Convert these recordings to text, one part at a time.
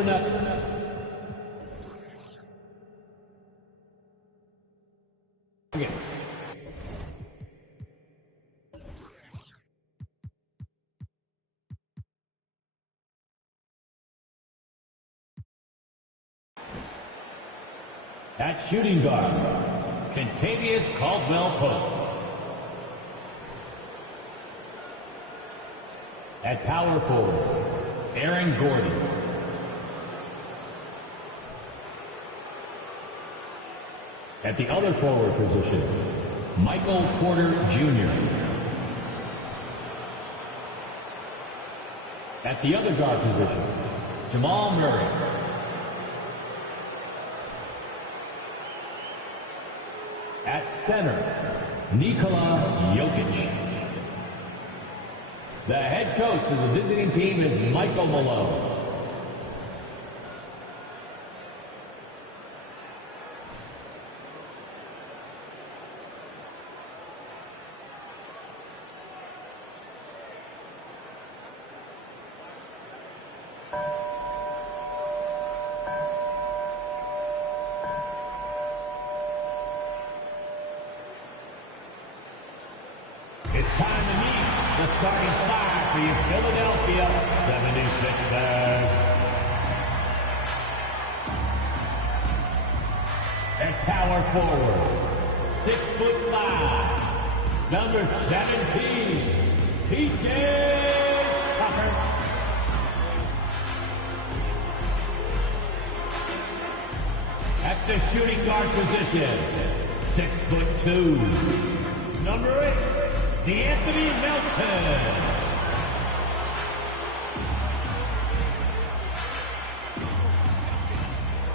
for nothing. Yes. At shooting guard, Kentavious Caldwell-Pope. At power forward, Aaron Gordon. At the other forward position, Michael Porter Jr. At the other guard position, Jamal Murray. At center, Nikola Jokic. The head coach of the visiting team is Michael Malone. It's time to meet the starting five for your Philadelphia 76ers. At power forward, 6'5", number 17, P.J. Tucker. At the shooting guard position, 6'2", number 8, D'Anthony Melton.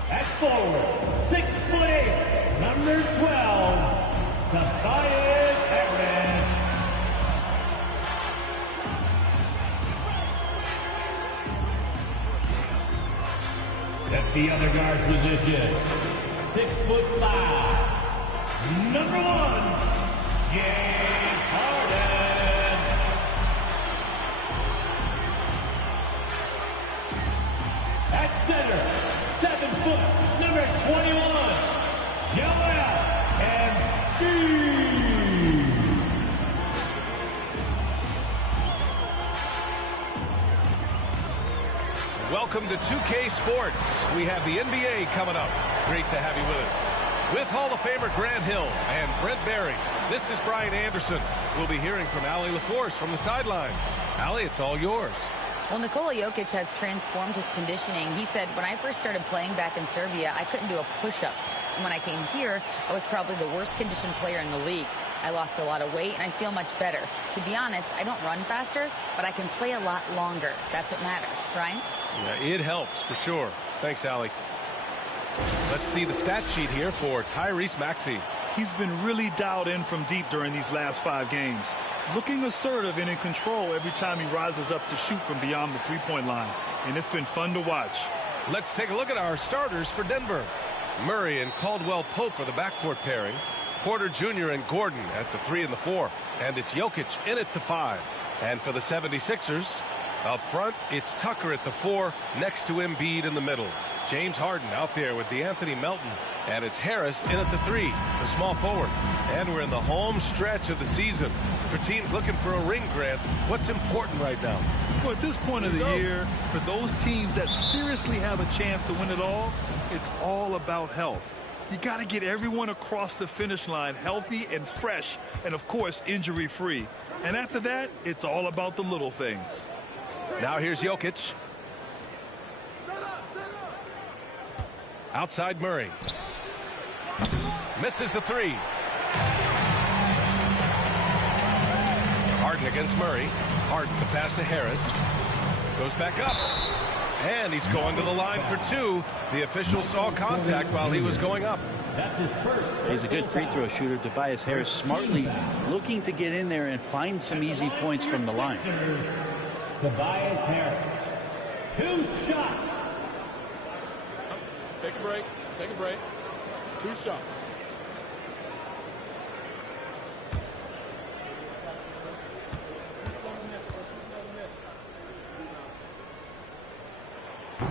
At forward, 6'8", number 12, Tobias Harris. At the other guard position, 6'5", number 1, James Harden. At center, 7 foot, number 21, Joel Embiid. Welcome to 2K Sports. We have the NBA coming up. Great to have you with us. With Hall of Famer Grant Hill and Brent Barry, this is Brian Anderson. We'll be hearing from Allie LaForce from the sideline. Allie, it's all yours. Well, Nikola Jokic has transformed his conditioning. He said, when I first started playing back in Serbia, I couldn't do a push-up. And when I came here, I was probably the worst conditioned player in the league. I lost a lot of weight, and I feel much better. To be honest, I don't run faster, but I can play a lot longer. That's what matters. Brian? Yeah, it helps for sure. Thanks, Allie. Let's see the stat sheet here for Tyrese Maxey. He's been really dialed in from deep during these last 5 games. Looking assertive and in control every time he rises up to shoot from beyond the three-point line. And it's been fun to watch. Let's take a look at our starters for Denver. Murray and Caldwell-Pope are the backcourt pairing. Porter Jr. and Gordon at the 3 and the 4. And it's Jokic in at the 5. And for the 76ers, up front, it's Tucker at the 4 next to Embiid in the middle. James Harden out there with D'Anthony Melton. And it's Harris in at the 3, the small forward. And we're in the home stretch of the season. For teams looking for a ring, Grant, what's important right now? Well, at this point of the year, for those teams that seriously have a chance to win it all, it's all about health. You got to get everyone across the finish line healthy and fresh, and of course, injury-free. And after that, it's all about the little things. Now here's Jokic. Outside Murray. Misses the 3. Harden against Murray. Harden the pass to Harris. Goes back up. And he's going to the line for 2. The official saw contact while he was going up. That's his first. He's a good free throw shooter. Tobias Harris smartly looking to get in there and find some easy points from the line. Tobias Harris. 2 shots. Take a break. Take a break. 2 shots.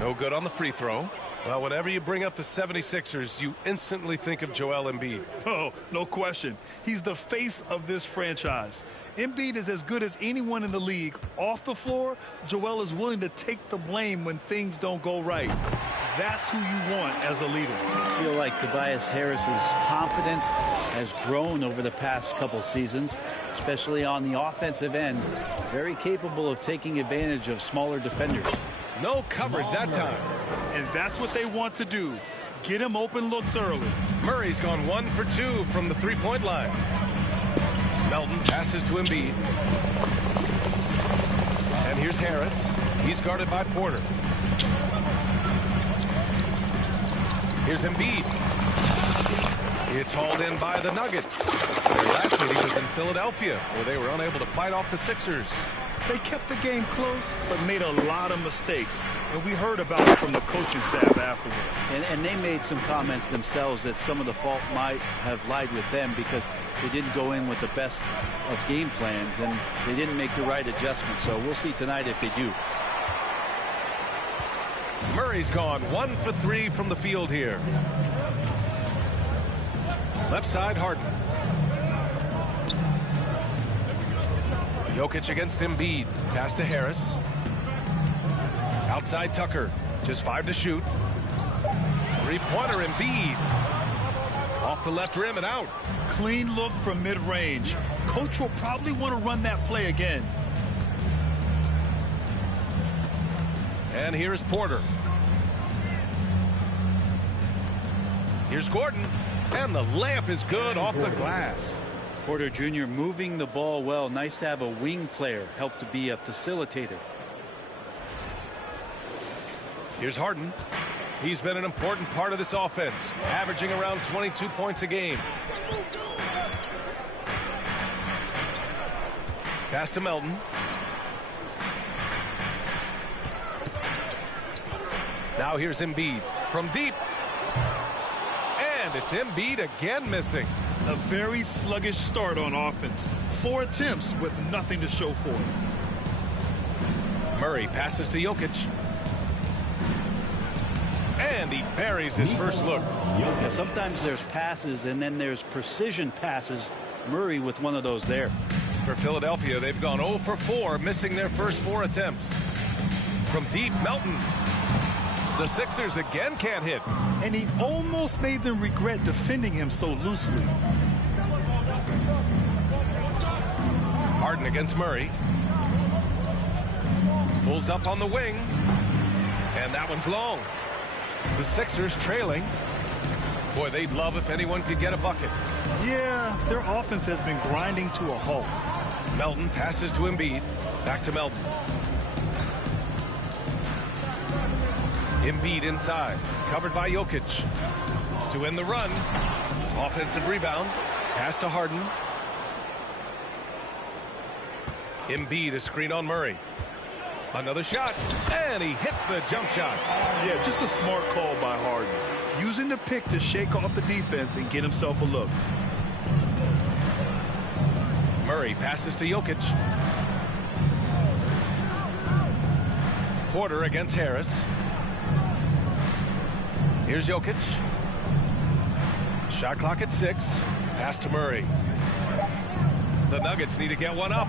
No good on the free throw. Well, whenever you bring up the 76ers, you instantly think of Joel Embiid. Oh, no question. He's the face of this franchise. Embiid is as good as anyone in the league. Off the floor, Joel is willing to take the blame when things don't go right. That's who you want as a leader. I feel like Tobias Harris's confidence has grown over the past couple seasons, especially on the offensive end. Very capable of taking advantage of smaller defenders. No coverage that time. And that's what they want to do. Get him open looks early. Murray's gone 1 for 2 from the three-point line. Melton passes to Embiid. And here's Harris. He's guarded by Porter. Here's Embiid. It's hauled in by the Nuggets. Their last meeting was in Philadelphia, where they were unable to fight off the Sixers. They kept the game close, but made a lot of mistakes. And we heard about it from the coaching staff afterward. And they made some comments themselves that some of the fault might have lied with them because they didn't go in with the best of game plans and they didn't make the right adjustments. So we'll see tonight if they do. Murray's gone 1 for 3 from the field here. Left side, Harden. Jokic against Embiid. Pass to Harris. Outside Tucker. Just 5 to shoot. Three-pointer Embiid. Off the left rim and out. Clean look from mid-range. Coach will probably want to run that play again. And here's Porter. Here's Gordon. And the layup is good off the glass. Porter Jr. moving the ball well. Nice to have a wing player help to be a facilitator. Here's Harden. He's been an important part of this offense, averaging around 22 points a game. Pass to Melton. Now here's Embiid from deep. And it's Embiid again missing. A very sluggish start on offense. 4 attempts with nothing to show for it. Murray passes to Jokic. And he buries his first look. Yeah, sometimes there's passes and then there's precision passes. Murray with one of those there. For Philadelphia, they've gone 0 for 4, missing their first 4 attempts. From deep, Melton. The Sixers again can't hit. And he almost made them regret defending him so loosely. Harden against Murray. Pulls up on the wing. And that one's long. The Sixers trailing. Boy, they'd love if anyone could get a bucket. Yeah, their offense has been grinding to a halt. Melton passes to Embiid. Back to Melton. Embiid inside. Covered by Jokic. To end the run. Offensive rebound. Pass to Harden. Embiid, a screen on Murray. Another shot. And he hits the jump shot. Yeah, just a smart call by Harden. Using the pick to shake off the defense and get himself a look. Murray passes to Jokic. Porter against Harris. Here's Jokic. Shot clock at 6. Pass to Murray. The Nuggets need to get one up.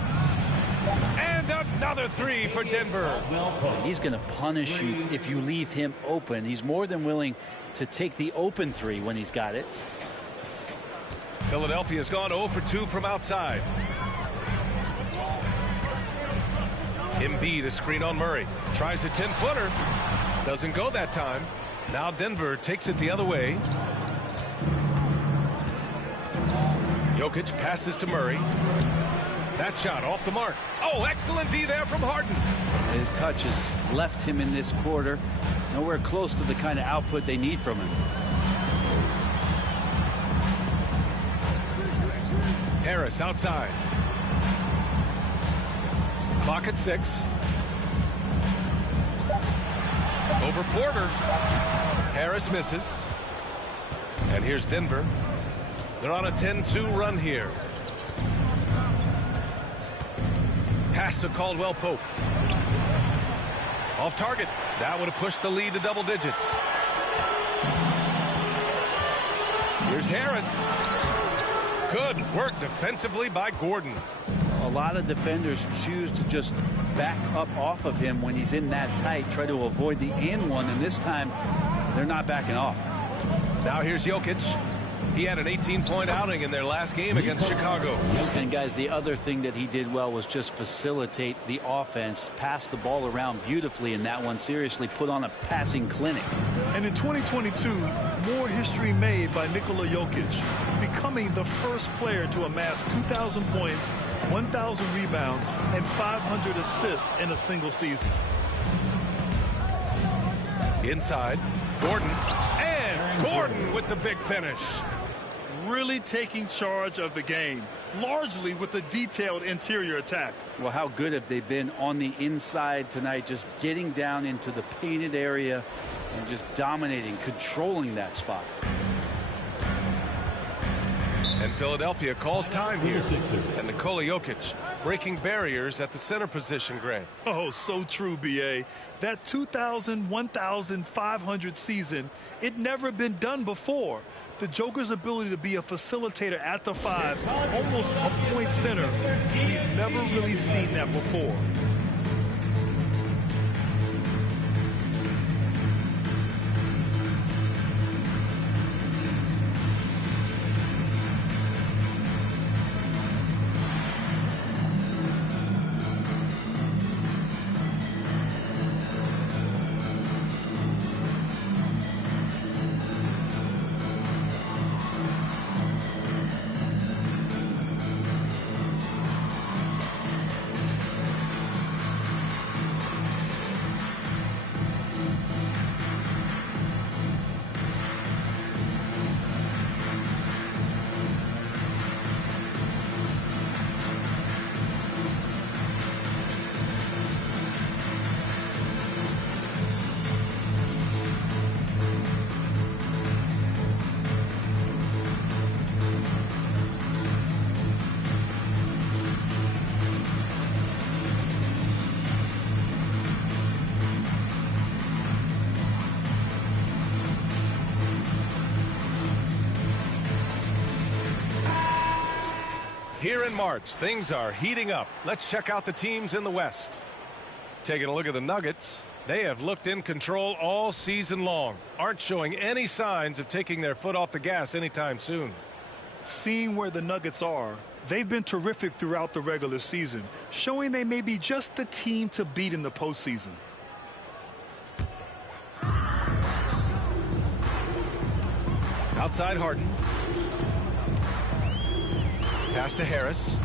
And another 3 for Denver. He's going to punish you if you leave him open. He's more than willing to take the open 3 when he's got it. Philadelphia's gone 0 for 2 from outside. Embiid, a screen on Murray. Tries a 10-footer. Doesn't go that time. Now Denver takes it the other way. Jokic passes to Murray. That shot off the mark. Oh, excellent D there from Harden. His touch has left him in this quarter. Nowhere close to the kind of output they need from him. Harris outside. Clock at 6. Over Porter. Harris misses. And here's Denver. They're on a 10-2 run here. Pass to Caldwell Pope. Off target. That would have pushed the lead to double digits. Here's Harris. Good work defensively by Gordon. A lot of defenders choose to just back up off of him when he's in that tight, try to avoid the and one, and this time they're not backing off. Now here's Jokic. He had an 18-point outing in their last game against Chicago. And guys, the other thing that he did well was just facilitate the offense, pass the ball around beautifully in that one. Seriously put on a passing clinic. And in 2022, more history made by Nikola Jokic, becoming the first player to amass 2,000 points, 1,000 rebounds, and 500 assists in a single season. Inside, Gordon. And Gordon with the big finish. Really taking charge of the game, largely with a detailed interior attack. Well, how good have they been on the inside tonight, just getting down into the painted area and just dominating, controlling that spot. And Philadelphia calls time here. And Nikola Jokic breaking barriers at the center position, Greg. Oh, so true, B.A. That 2,000, 1,500 season, it never been done before. The Joker's ability to be a facilitator at the 5, almost a point center, we've never really seen that before. Here in March, things are heating up. Let's check out the teams in the West. Taking a look at the Nuggets. They have looked in control all season long. Aren't showing any signs of taking their foot off the gas anytime soon. Seeing where the Nuggets are, they've been terrific throughout the regular season, showing they may be just the team to beat in the postseason. Outside Harden. Pass to Harris.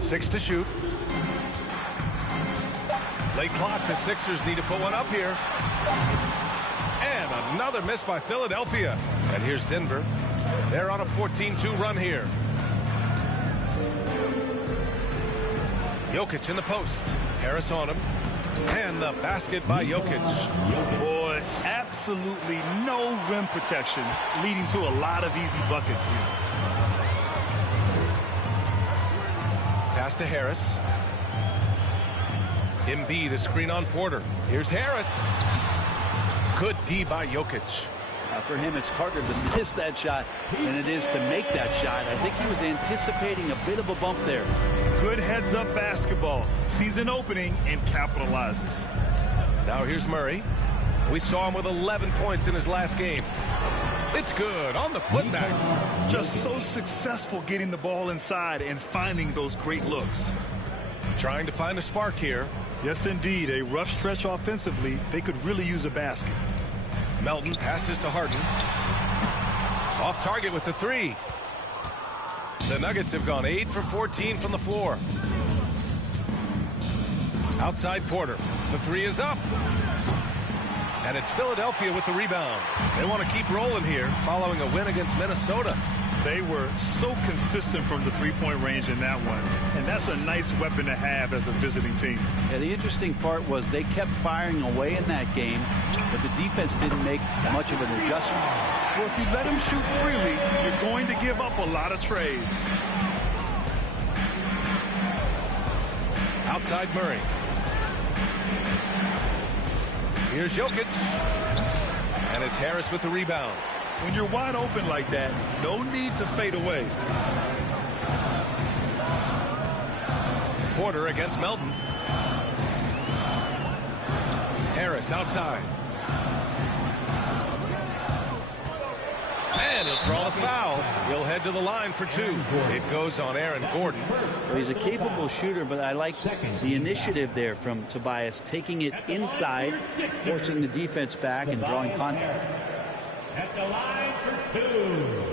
Six to shoot. Late clock. The Sixers need to put one up here. And another miss by Philadelphia. And here's Denver. They're on a 14-2 run here. Jokic in the post. Harris on him. And the basket by Jokic. Boy, absolutely no rim protection, leading to a lot of easy buckets here. Pass to Harris. EMBIID a screen on Porter. Here's Harris. Good D by Jokic. For him, it's harder to miss that shot than it is to make that shot. I think he was anticipating a bit of a bump there. Good heads-up basketball. Sees an opening and capitalizes. Now here's Murray. We saw him with 11 points in his last game. It's good on the putback. Just so successful getting the ball inside and finding those great looks. Trying to find a spark here. Yes, indeed. A rough stretch offensively. They could really use a basket. Melton passes to Harden. Off target with the three. The Nuggets have gone 8 for 14 from the floor. Outside Porter. The three is up. And it's Philadelphia with the rebound. They want to keep rolling here following a win against Minnesota. They were so consistent from the three-point range in that one. And that's a nice weapon to have as a visiting team. Yeah, the interesting part was they kept firing away in that game, but the defense didn't make much of an adjustment. Well, if you let them shoot freely, you're going to give up a lot of trays. Outside Murray. Here's Jokic. And it's Harris with the rebound. When you're wide open like that, no need to fade away. Porter against Melton. Harris outside. And he'll draw the foul. He'll head to the line for two. It goes on Aaron Gordon. Well, he's a capable shooter, but I like the initiative there from Tobias, taking it inside, forcing the defense back and drawing contact. At the line for two.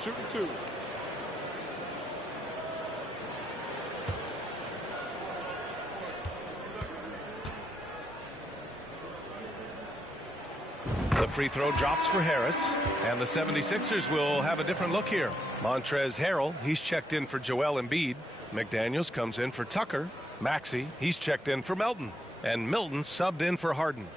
Shooting two. The free throw drops for Harris, and the 76ers will have a different look here. Montrezl Harrell, he's checked in for Joel Embiid. McDaniels comes in for Tucker. Maxey, he's checked in for Melton. And Milton subbed in for Harden.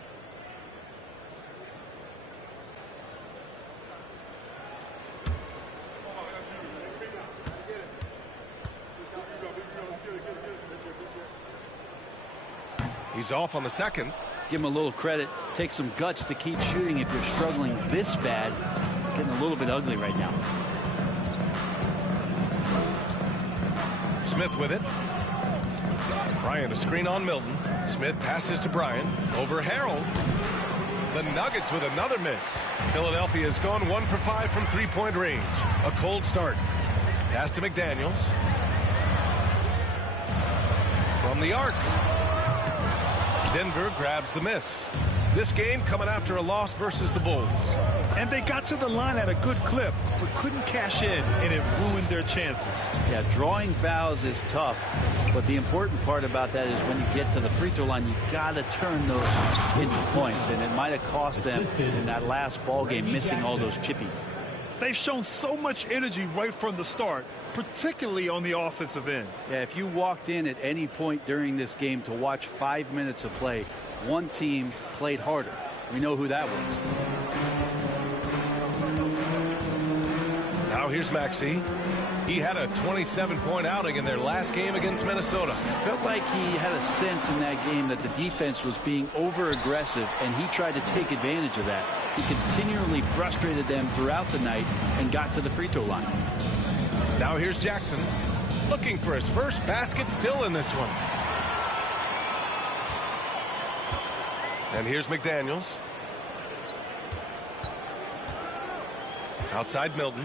He's off on the second. Give him a little credit. Take some guts to keep shooting if you're struggling this bad. It's getting a little bit ugly right now. Smith with it. Bryant a screen on Milton. Smith passes to Bryant. Over Harrell. The Nuggets with another miss. Philadelphia has gone 1 for 5 from three-point range. A cold start. Pass to McDaniels. From the arc. Denver grabs the miss. This game coming after a loss versus the Bulls. And they got to the line at a good clip, but couldn't cash in, and it ruined their chances. Yeah, drawing fouls is tough, but the important part about that is when you get to the free throw line, you got to turn those into points, and it might have cost them in that last ball game, missing all those chippies. They've shown so much energy right from the start, particularly on the offensive end. Yeah, if you walked in at any point during this game to watch 5 minutes of play, one team played harder. We know who that was. Now here's Maxey. He had a 27-point outing in their last game against Minnesota. Felt like he had a sense in that game that the defense was being over-aggressive, and he tried to take advantage of that. He continually frustrated them throughout the night and got to the free throw line. Now here's Jackson, looking for his first basket, still in this one. And here's McDaniels. Outside Milton.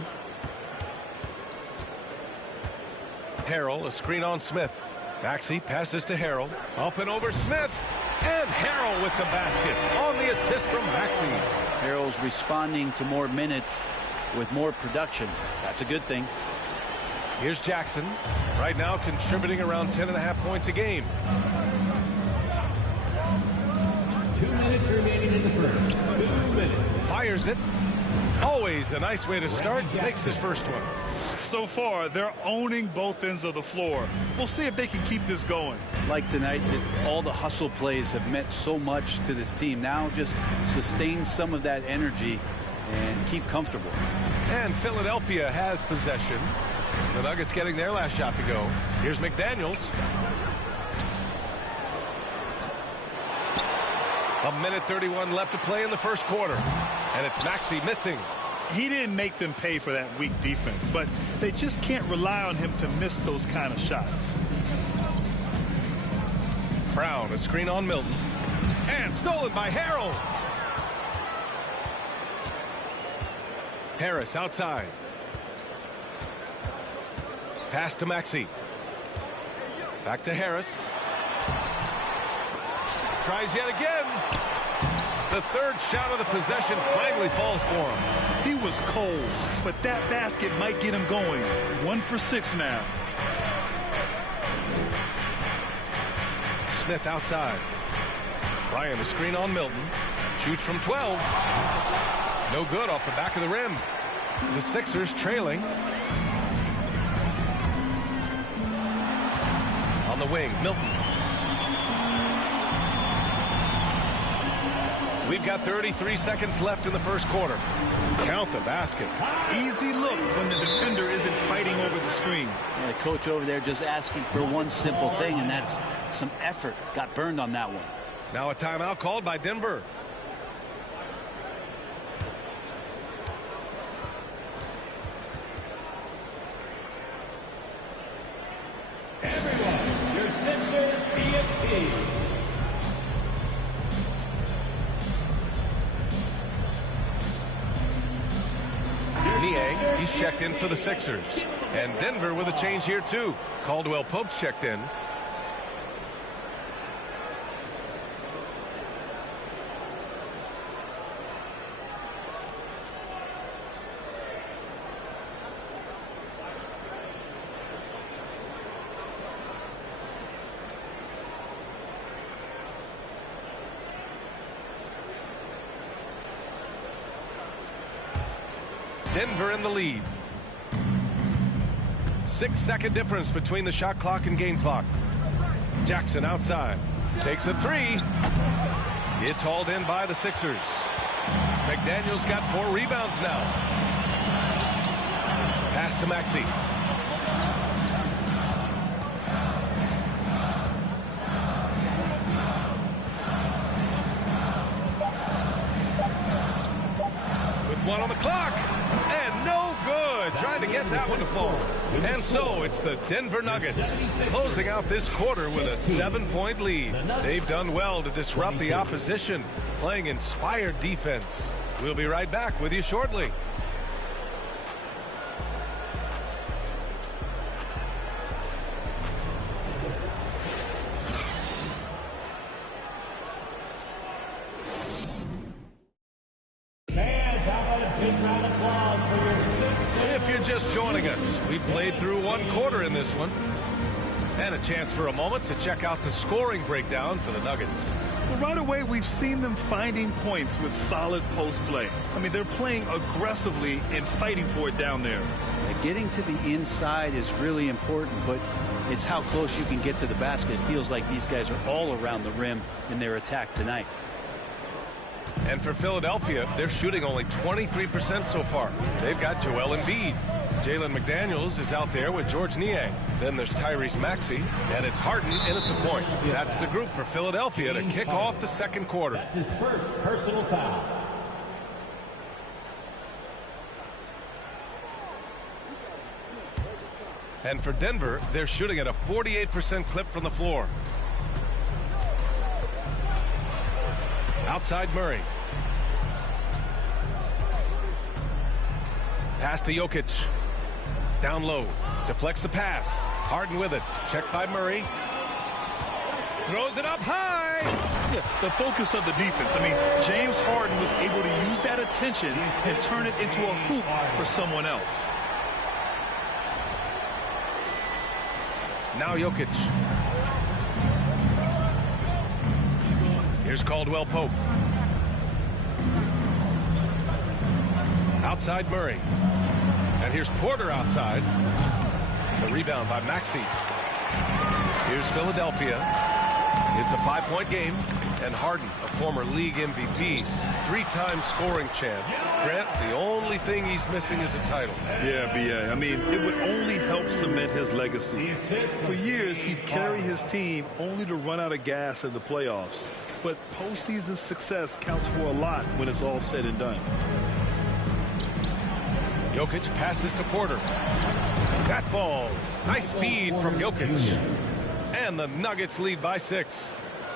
Harrell, a screen on Smith. Maxey passes to Harrell. Up and over Smith. And Harrell with the basket on the assist from Maxey. Harrell's responding to more minutes with more production. That's a good thing. Here's Jackson. Right now contributing around 10.5 points a game. 2 minutes remaining in the first. 2 minutes. Fires it. Always a nice way to start. Makes his first one. So far, they're owning both ends of the floor. We'll see if they can keep this going. Like tonight, all the hustle plays have meant so much to this team. Now just sustain some of that energy and keep comfortable. And Philadelphia has possession. The Nuggets getting their last shot to go. Here's McDaniels. A minute 31 left to play in the first quarter. And it's Maxey missing. He didn't make them pay for that weak defense, but they just can't rely on him to miss those kind of shots. Brown, a screen on Milton. And stolen by Harrell. Harris outside. Pass to Maxey. Back to Harris. Tries yet again. The third shot of the possession finally falls for him. He was cold, but that basket might get him going. 1 for 6 now. Smith outside. Bryant a screen on Milton. Shoots from 12. No good off the back of the rim. The Sixers trailing. On the wing, Milton. We've got 33 seconds left in the first quarter. Count the basket. Easy look when the defender isn't fighting over the screen. And the coach over there just asking for one simple thing, and that's some effort. Got burned on that one. Now a timeout called by Denver. Everyone, your Sixers EMBIID. Niang, he's checked in for the Sixers. And Denver with a change here too. Caldwell Pope's checked in. Denver in the lead. 6-second difference between the shot clock and game clock. Jackson outside. Takes a three. It's hauled in by the Sixers. McDaniel's got 4 rebounds now. Pass to Maxey. With 1 on the clock. And no good. Trying to get that one to fall. And so it's the Denver Nuggets closing out this quarter with a 7-point lead. They've done well to disrupt the opposition, playing inspired defense. We'll be right back with you shortly. If you're just joining us, we played through 1 quarter in this one. And a chance for a moment to check out the scoring breakdown for the Nuggets. Well, right away, we've seen them finding points with solid post play. I mean, they're playing aggressively and fighting for it down there. Getting to the inside is really important, but it's how close you can get to the basket. It feels like these guys are all around the rim in their attack tonight. And for Philadelphia, they're shooting only 23% so far. They've got Joel Embiid. Jalen McDaniels is out there with George Niang. Then there's Tyrese Maxey, and it's Harden in at the point. That's the group for Philadelphia to kick off the second quarter. That's his first personal foul. And for Denver, they're shooting at a 48% clip from the floor. Outside Murray. Pass to Jokic. Down low. Deflects the pass. Harden with it. Checked by Murray. Throws it up high. Yeah, the focus of the defense. I mean, James Harden was able to use that attention and turn it into a hoop for someone else. Now Jokic. Here's Caldwell Pope. Outside Murray. And here's Porter outside. The rebound by Maxey. Here's Philadelphia. It's a 5-point game. And Harden, a former league MVP, 3-time scoring champ. Grant, the only thing he's missing is a title. Yeah, B.A. I mean, it would only help cement his legacy. For years, he'd carry his team only to run out of gas in the playoffs. But postseason success counts for a lot when it's all said and done. Jokic passes to Porter. That falls. Nice feed from Jokic. And the Nuggets lead by 6.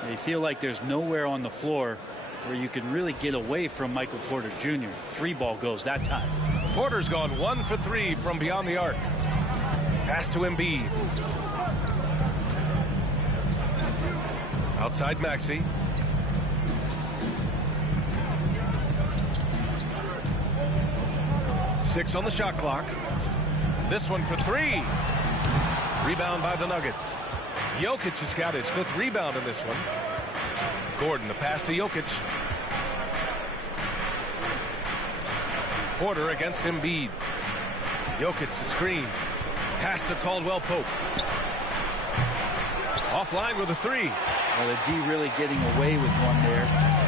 They feel like there's nowhere on the floor where you can really get away from Michael Porter Jr. 3-ball goes that time. Porter's gone 1 for 3 from beyond the arc. Pass to Embiid. Outside Maxey. Six on the shot clock. This one for 3. Rebound by the Nuggets. Jokic has got his 5th rebound in this one. Gordon, the pass to Jokic. Porter against Embiid. Jokic the screen. Pass to Caldwell Pope. Offline with a three. Well, the D really getting away with one there.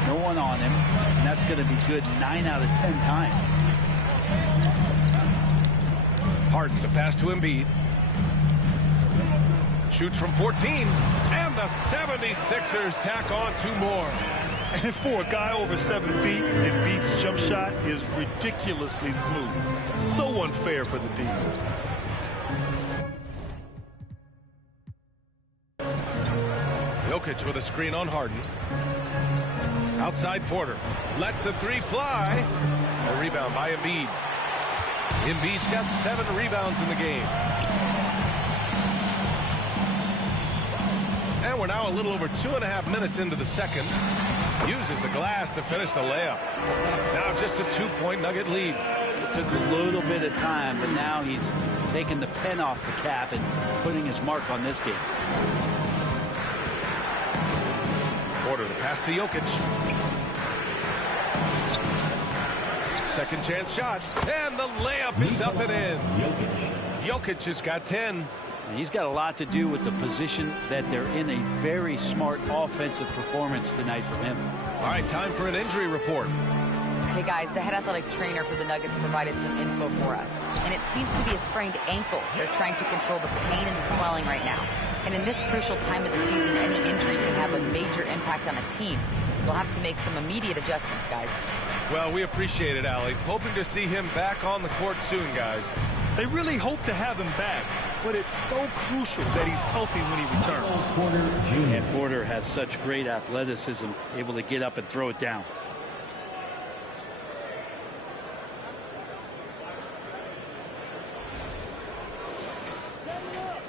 No one on him. And that's going to be good 9 out of 10 times. Harden to pass to Embiid. Shoots from 14. And the 76ers tack on 2 more. And for a guy over 7 feet, Embiid's jump shot is ridiculously smooth. So unfair for the D. JOKIC with a screen on Harden. Outside Porter. Lets the 3 fly. A rebound by Embiid. Embiid's got 7 rebounds in the game. And we're now a little over 2.5 minutes into the second. Uses the glass to finish the layup. Now just a 2-point Nugget lead. It took a little bit of time, but now he's taking the pen off the cap and putting his mark on this game. Porter, the pass to JOKIC. Second chance shot. And the layup is up and in. JOKIC has got 10. And he's got a lot to do with the position that they're in. A very smart offensive performance tonight from him. All right, time for an injury report. Hey guys, the head athletic trainer for the Nuggets provided some info for us. And it seems to be a sprained ankle. They're trying to control the pain and the swelling right now. And in this crucial time of the season, any injury can have a major impact on a team. We'll have to make some immediate adjustments, guys. Well, we appreciate it, Allie. Hoping to see him back on the court soon, guys. They really hope to have him back, but it's so crucial that he's healthy when he returns. And Porter has such great athleticism, able to get up and throw it down.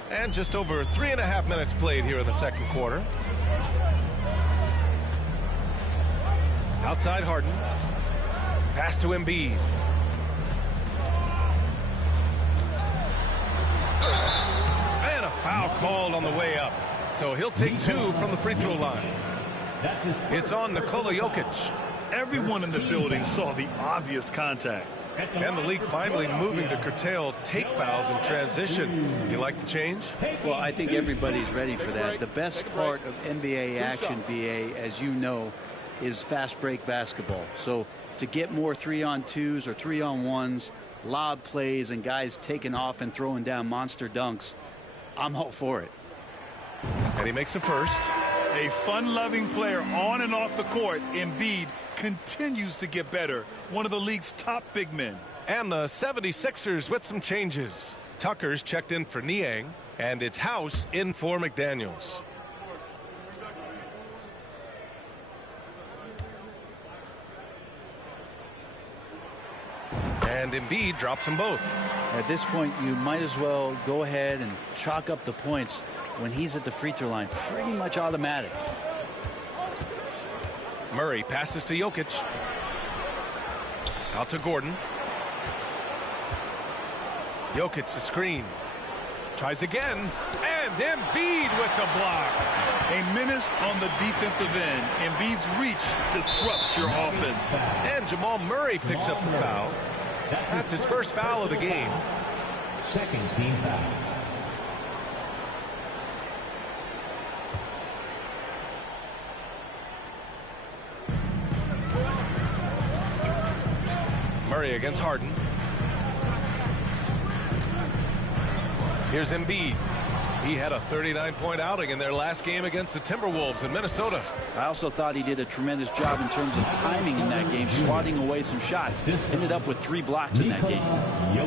And just over 3.5 minutes played here in the second quarter. Outside Harden. Pass to Embiid. And a foul called on the way up. So he'll take 2 from the free throw line. It's on Nikola Jokic. Everyone in the building saw the obvious contact. And the league finally moving to curtail take fouls in transition. You like the change? Well, I think everybody's ready for that. The best part of NBA action, BA, as you know, is fast break basketball. So to get more 3-on-2s or 3-on-1s, lob plays, and guys taking off and throwing down monster dunks, I'm all for it. And he makes a first. A fun-loving player on and off the court, Embiid continues to get better. One of the league's top big men. And the 76ers with some changes. Tucker's checked in for Niang, and it's House in for McDaniels. And Embiid drops them both. At this point, you might as well go ahead and chalk up the points when he's at the free throw line. Pretty much automatic. Murray passes to Jokic. Out to Gordon. Jokic the screen. Tries again. And Embiid with the block. A menace on the defensive end. Embiid's reach disrupts your offense. And Jamal Murray picks up the foul. That's his first foul of the game. Second team foul. Murray against Harden. Here's Embiid. He had a 39-point outing in their last game against the Timberwolves in Minnesota. I also thought he did a tremendous job in terms of timing in that game, swatting away some shots. Ended up with 3 blocks in that game.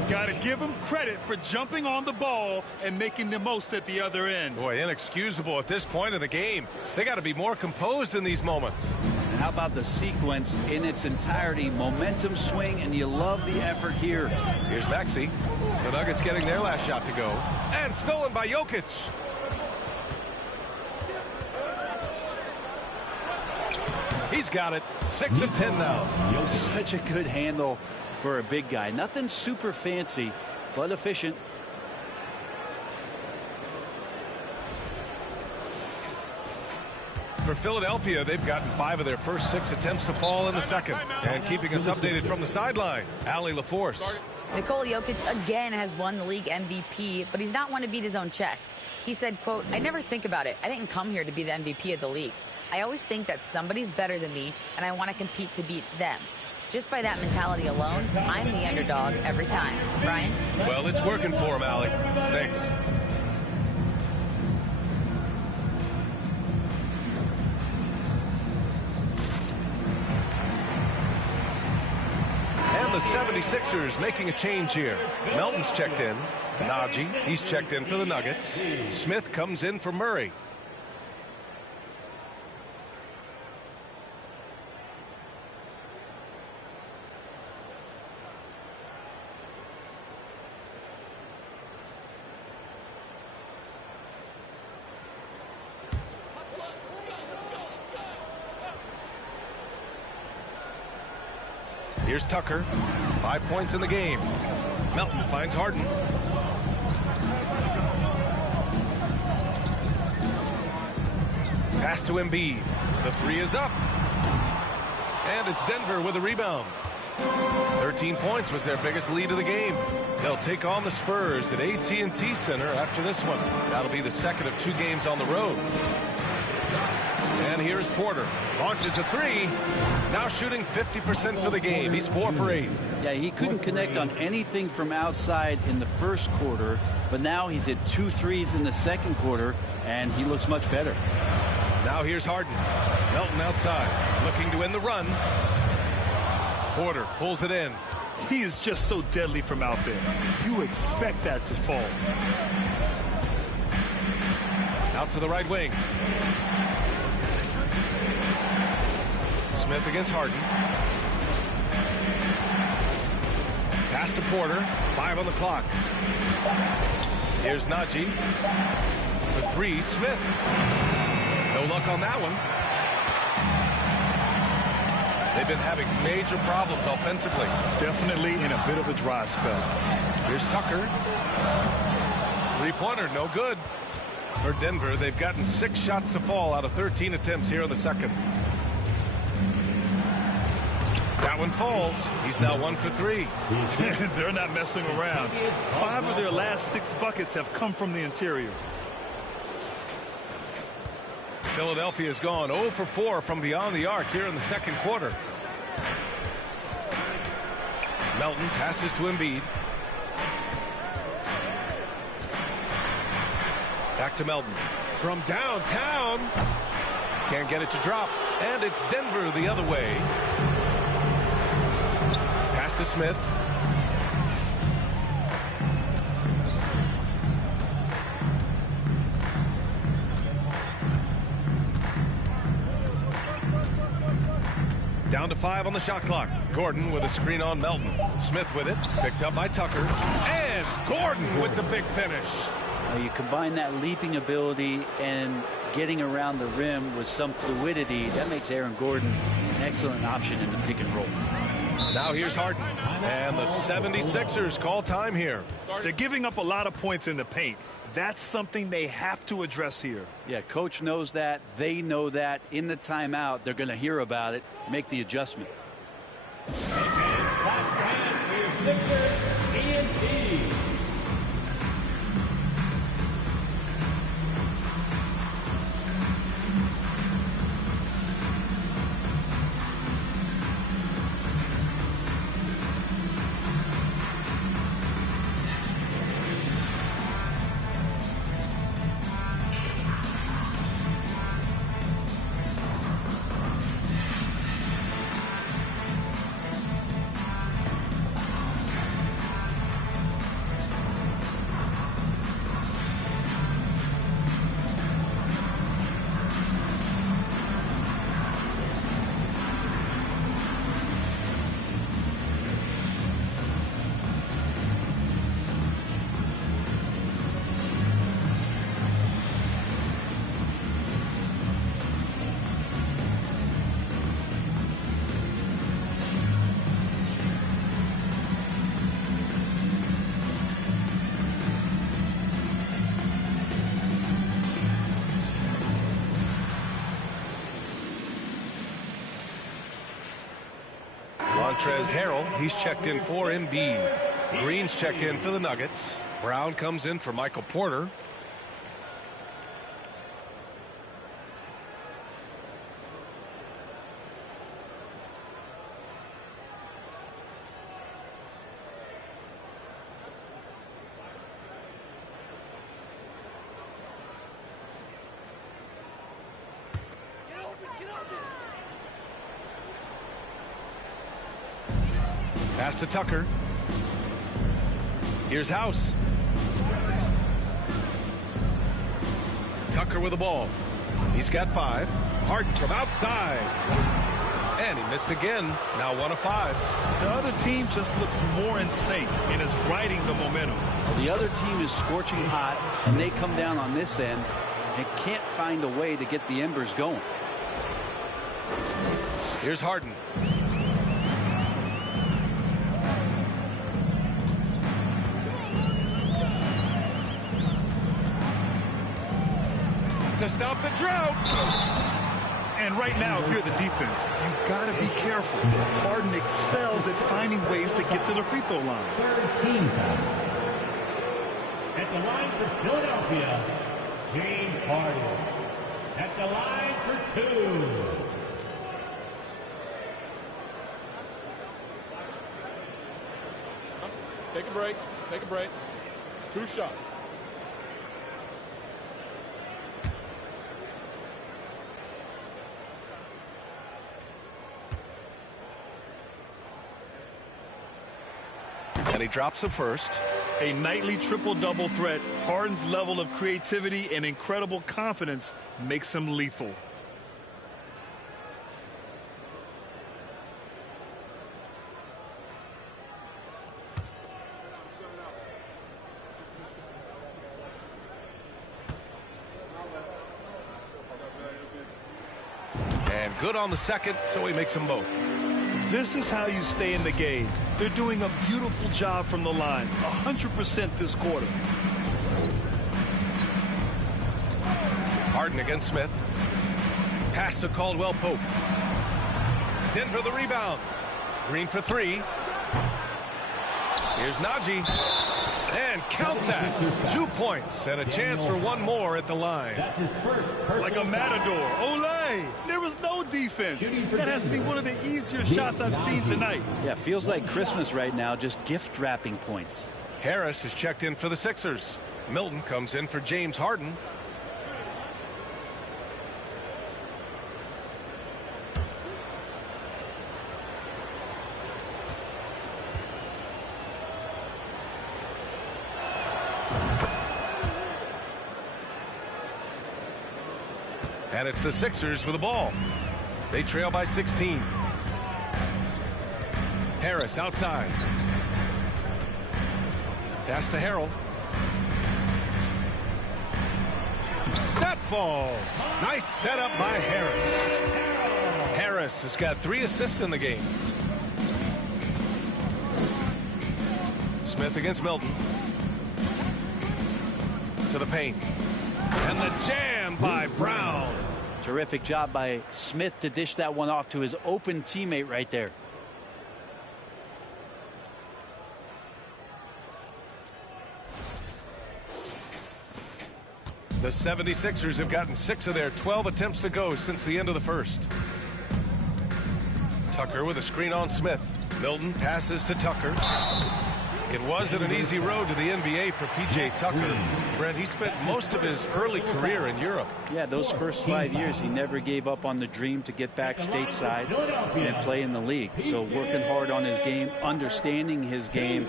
Got to give him credit for jumping on the ball and making the most at the other end. Boy, inexcusable at this point of the game. They got to be more composed in these moments. And how about the sequence in its entirety? Momentum swing, and you love the effort here. Here's Maxey. The Nuggets getting their last shot to go. And stolen by Jokic. He's got it. 6 of 10 now. Such a good handle for a big guy. Nothing super fancy, but efficient. For Philadelphia, they've gotten 5 of their first 6 attempts to fall in the second. And keeping us updated from the sideline, Allie LaForce. Nikola Jokic again has won the league MVP, but he's not one to beat his own chest. He said, quote, "I never think about it. I didn't come here to be the MVP of the league. I always think that somebody's better than me, and I want to compete to beat them. Just by that mentality alone, I'm the underdog every time." Brian? Well, it's working for him, Allie. Thanks. And the 76ers making a change here. Melton's checked in. Najee, he's checked in for the Nuggets. Smith comes in for Murray. Here's Tucker. 5 points in the game. Melton finds Harden. Pass to Embiid. The three is up. And it's Denver with a rebound. 13 points was their biggest lead of the game. They'll take on the Spurs at AT&T Center after this one. That'll be the second of 2 games on the road. And here's Porter. Launches a three. Now shooting 50% for the game. He's 4 for 8. Yeah, he couldn't connect on anything from outside in the first quarter, but now he's hit 2 threes in the second quarter, and he looks much better. Now here's Harden. Melton outside, looking to win the run. Porter pulls it in. He is just so deadly from out there. You expect that to fall. Out to the right wing. Smith against Harden. Pass to Porter. 5 on the clock. Here's Najee. The three, Smith. No luck on that one. They've been having major problems offensively. Definitely in a bit of a dry spell. Here's Tucker. 3-pointer, no good. For Denver, they've gotten 6 shots to fall out of 13 attempts here in the second. That one falls. He's now 1 for 3. They're not messing around. 5 of their last 6 buckets have come from the interior. Philadelphia's gone 0 for 4 from beyond the arc here in the second quarter. Melton passes to Embiid. Back to Melton. From downtown. Can't get it to drop. And it's Denver the other way. Pass to Smith. Down to 5 on the shot clock. Gordon with a screen on Melton. Smith with it. Picked up by Tucker. And Gordon with the big finish. You combine that leaping ability and getting around the rim with some fluidity. That makes Aaron Gordon an excellent option in the pick and roll. Now here's Harden. And the 76ers call time here. They're giving up a lot of points in the paint. That's something they have to address here. Yeah, coach knows that. They know that. In the timeout, they're going to hear about it, make the adjustment. And for your Sixers, EMBIID. Montrezl Harrell, he's checked in for Embiid. Green's checked in for the Nuggets. Brown comes in for Michael Porter. Pass to Tucker. Here's House. Tucker with the ball. He's got 5. Harden from outside. And he missed again. Now 1 of 5. The other team just looks more in sync and is riding the momentum. The other team is scorching hot, and they come down on this end and can't find a way to get the embers going. Here's Harden. To stop the drought. And right now, if you're the defense, you got to be careful. Harden excels at finding ways to get to the free throw line. Third team foul. At the line for Philadelphia, James Harden. At the line for 2. Take a break. Take a break. 2 shots. And he drops the first. A nightly triple-double threat. Harden's level of creativity and incredible confidence makes him lethal. And good on the second, so he makes them both. This is how you stay in the game. They're doing a beautiful job from the line. 100% this quarter. Harden against Smith. Pass to Caldwell Pope. Denver the rebound. Green for 3. Here's Najee. And count that. 2 points and a chance for 1 more at the line. That's his first Like a matador. Olay! There was no defense. That has to be one of the easier shots I've seen tonight. Yeah, feels like Christmas right now, just gift wrapping points. Harris is checked in for the Sixers. Milton comes in for James Harden. And it's the Sixers with the ball. They trail by 16. Harris outside. Pass to Harrell. That falls. Nice setup by Harris. Harris has got 3 assists in the game. Smith against Milton. To the paint. And the jam by Brown. Terrific job by Smith to dish that one off to his open teammate right there. The 76ers have gotten 6 of their 12 attempts to go since the end of the first. Tucker with a screen on Smith. Milton passes to Tucker. It wasn't an easy road to the NBA for P.J. Tucker. Brent, he spent most of his early career in Europe. Yeah, those first 5 years, he never gave up on the dream to get back stateside and play in the league. So working hard on his game, understanding his game,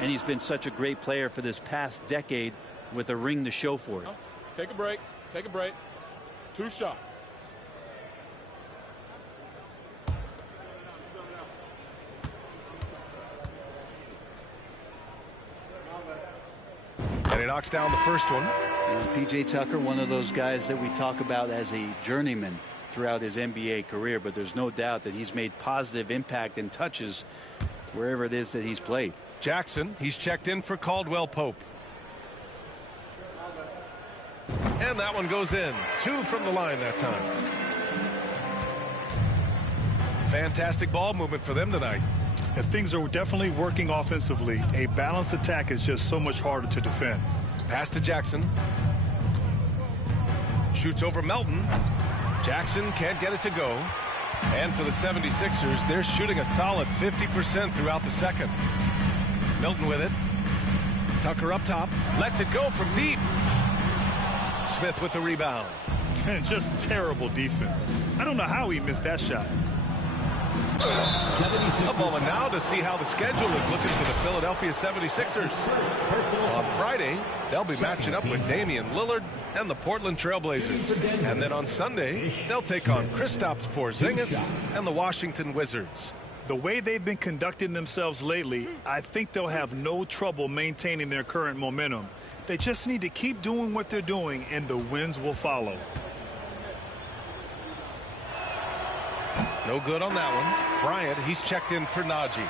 and he's been such a great player for this past decade with a ring to show for it. Take a break. Take a break. 2 shots. And he knocks down the first one. P.J. Tucker, one of those guys that we talk about as a journeyman throughout his NBA career, but there's no doubt that he's made positive impact and touches wherever it is that he's played. Jackson, he's checked in for Caldwell Pope. And that one goes in. 2 from the line that time. Fantastic ball movement for them tonight. If things are definitely working offensively, a balanced attack is just so much harder to defend. Pass to Jackson. Shoots over Melton. Jackson can't get it to go. And for the 76ers, they're shooting a solid 50% throughout the second. Melton with it. Tucker up top. Lets it go from deep. Smith with the rebound. And just terrible defense. I don't know how he missed that shot. A moment now to see how the schedule is looking for the Philadelphia 76ers. On Friday, they'll be matching up with Damian Lillard and the Portland Trailblazers. And then on Sunday, they'll take on Kristaps Porzingis and the Washington Wizards. The way they've been conducting themselves lately, I think they'll have no trouble maintaining their current momentum. They just need to keep doing what they're doing, and the wins will follow. No good on that one. Bryant, he's checked in for Najee.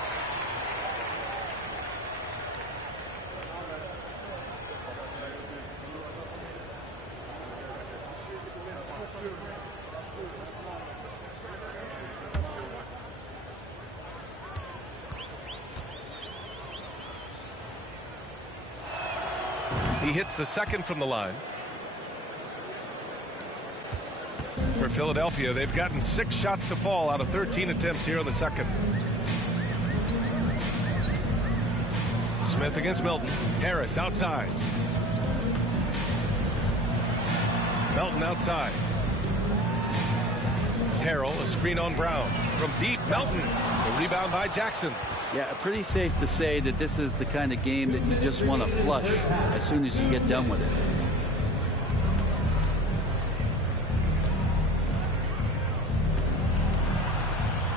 He hits the second from the line. For Philadelphia, they've gotten 6 shots to fall out of 13 attempts here in the second. Smith against Melton. Harris outside. Melton outside. Harrell, a screen on Brown. From deep, Melton. The rebound by Jackson. Yeah, pretty safe to say that this is the kind of game that you just want to flush as soon as you get done with it.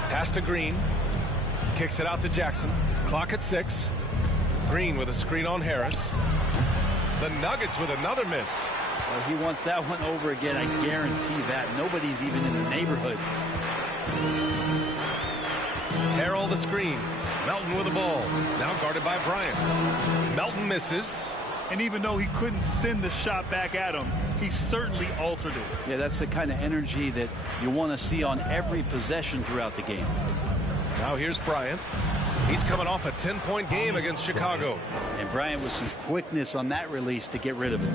Pass to Green. Kicks it out to Jackson. Clock at 6. Green with a screen on Harris. The Nuggets with another miss. Well, he wants that one over again. I guarantee that. Nobody's even in the neighborhood. Harrell the screen. Melton with the ball. Now guarded by Bryant. Melton misses. And even though he couldn't send the shot back at him, he certainly altered it. Yeah, that's the kind of energy that you want to see on every possession throughout the game. Now here's Bryant. He's coming off a 10-point game against Chicago. And Bryant with some quickness on that release to get rid of it.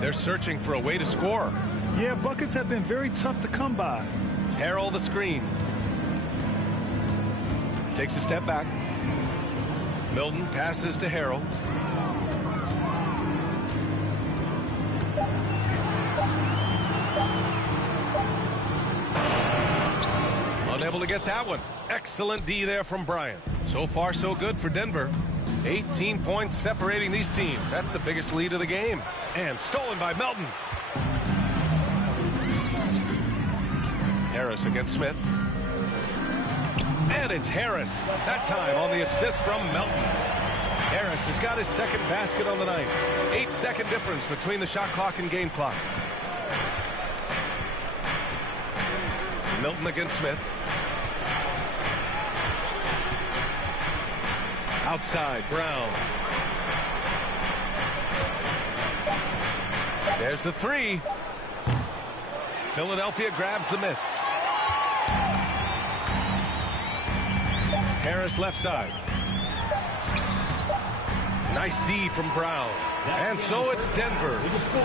They're searching for a way to score. Yeah, buckets have been very tough to come by. Harrell the screen. Takes a step back. Milton passes to Harrell. Unable to get that one. Excellent D there from Bryant. So far, so good for Denver. 18 points separating these teams. That's the biggest lead of the game. And stolen by Melton. Harris against Smith. And it's Harris. That time on the assist from Melton. Harris has got his second basket on the night. 8-second difference between the shot clock and game clock. Milton against Smith. Outside, Brown. There's the three. Philadelphia grabs the miss. Harris left side. Nice D from Brown. And so it's Denver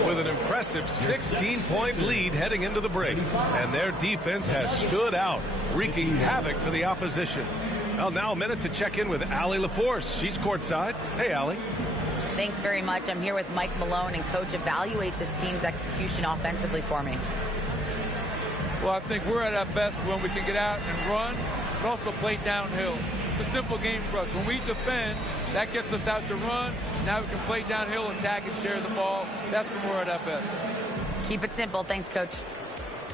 with an impressive 16-point lead heading into the break. And their defense has stood out, wreaking havoc for the opposition. Well, now a minute to check in with Allie LaForce. She's courtside. Hey, Allie. Thanks very much. I'm here with Mike Malone, and Coach, evaluate this team's execution offensively for me. Well, I think we're at our best when we can get out and run, but also play downhill. It's a simple game for us. When we defend, that gets us out to run. Now we can play downhill, attack, and share the ball. That's when we're at our best. Keep it simple. Thanks, Coach.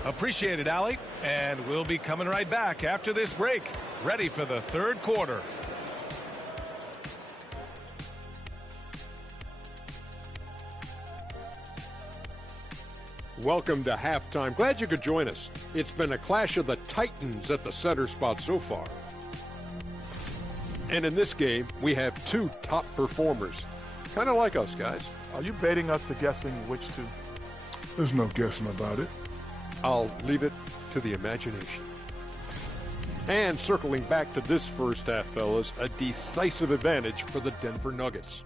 Appreciate it, Allie. And we'll be coming right back after this break. Ready for the third quarter. Welcome to halftime. Glad you could join us. It's been a clash of the Titans at the center spot so far. And in this game, we have two top performers. Kind of like us, guys. Are you baiting us to guessing which two? There's no guessing about it. I'll leave it to the imagination. And circling back to this first half, fellas, a decisive advantage for the Denver Nuggets.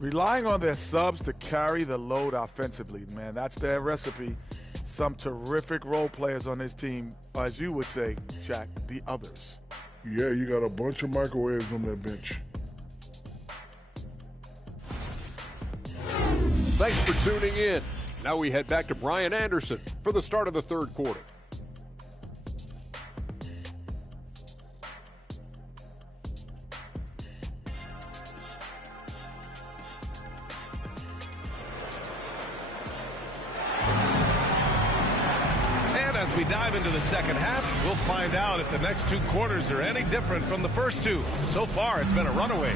Relying on their subs to carry the load offensively, man, that's their recipe. Some terrific role players on this team, as you would say, Shaq, the others. Yeah, you got a bunch of microwaves on that bench. Thanks for tuning in. Now we head back to Brian Anderson for the start of the third quarter. As we dive into the second half, we'll find out if the next two quarters are any different from the first two. So far, it's been a runaway.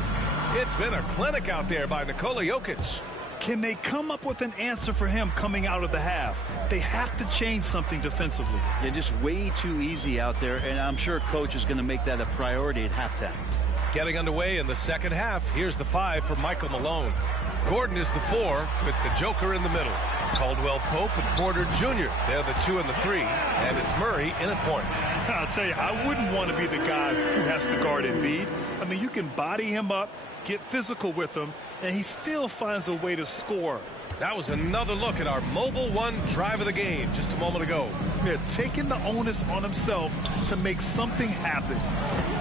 It's been a clinic out there by Nikola Jokic. Can they come up with an answer for him coming out of the half? They have to change something defensively. They're just way too easy out there, and I'm sure coach is going to make that a priority at halftime. Getting underway in the second half, here's the 5 for Michael Malone. Gordon is the 4 with the Joker in the middle. Caldwell Pope and Porter Jr. They're the 2 and the 3, and it's Murray in at point. I'll tell you, I wouldn't want to be the guy who has to guard Embiid. I mean, you can body him up, get physical with him, and he still finds a way to score. That was another look at our Mobile One drive of the game just a moment ago. Yeah, taking the onus on himself to make something happen.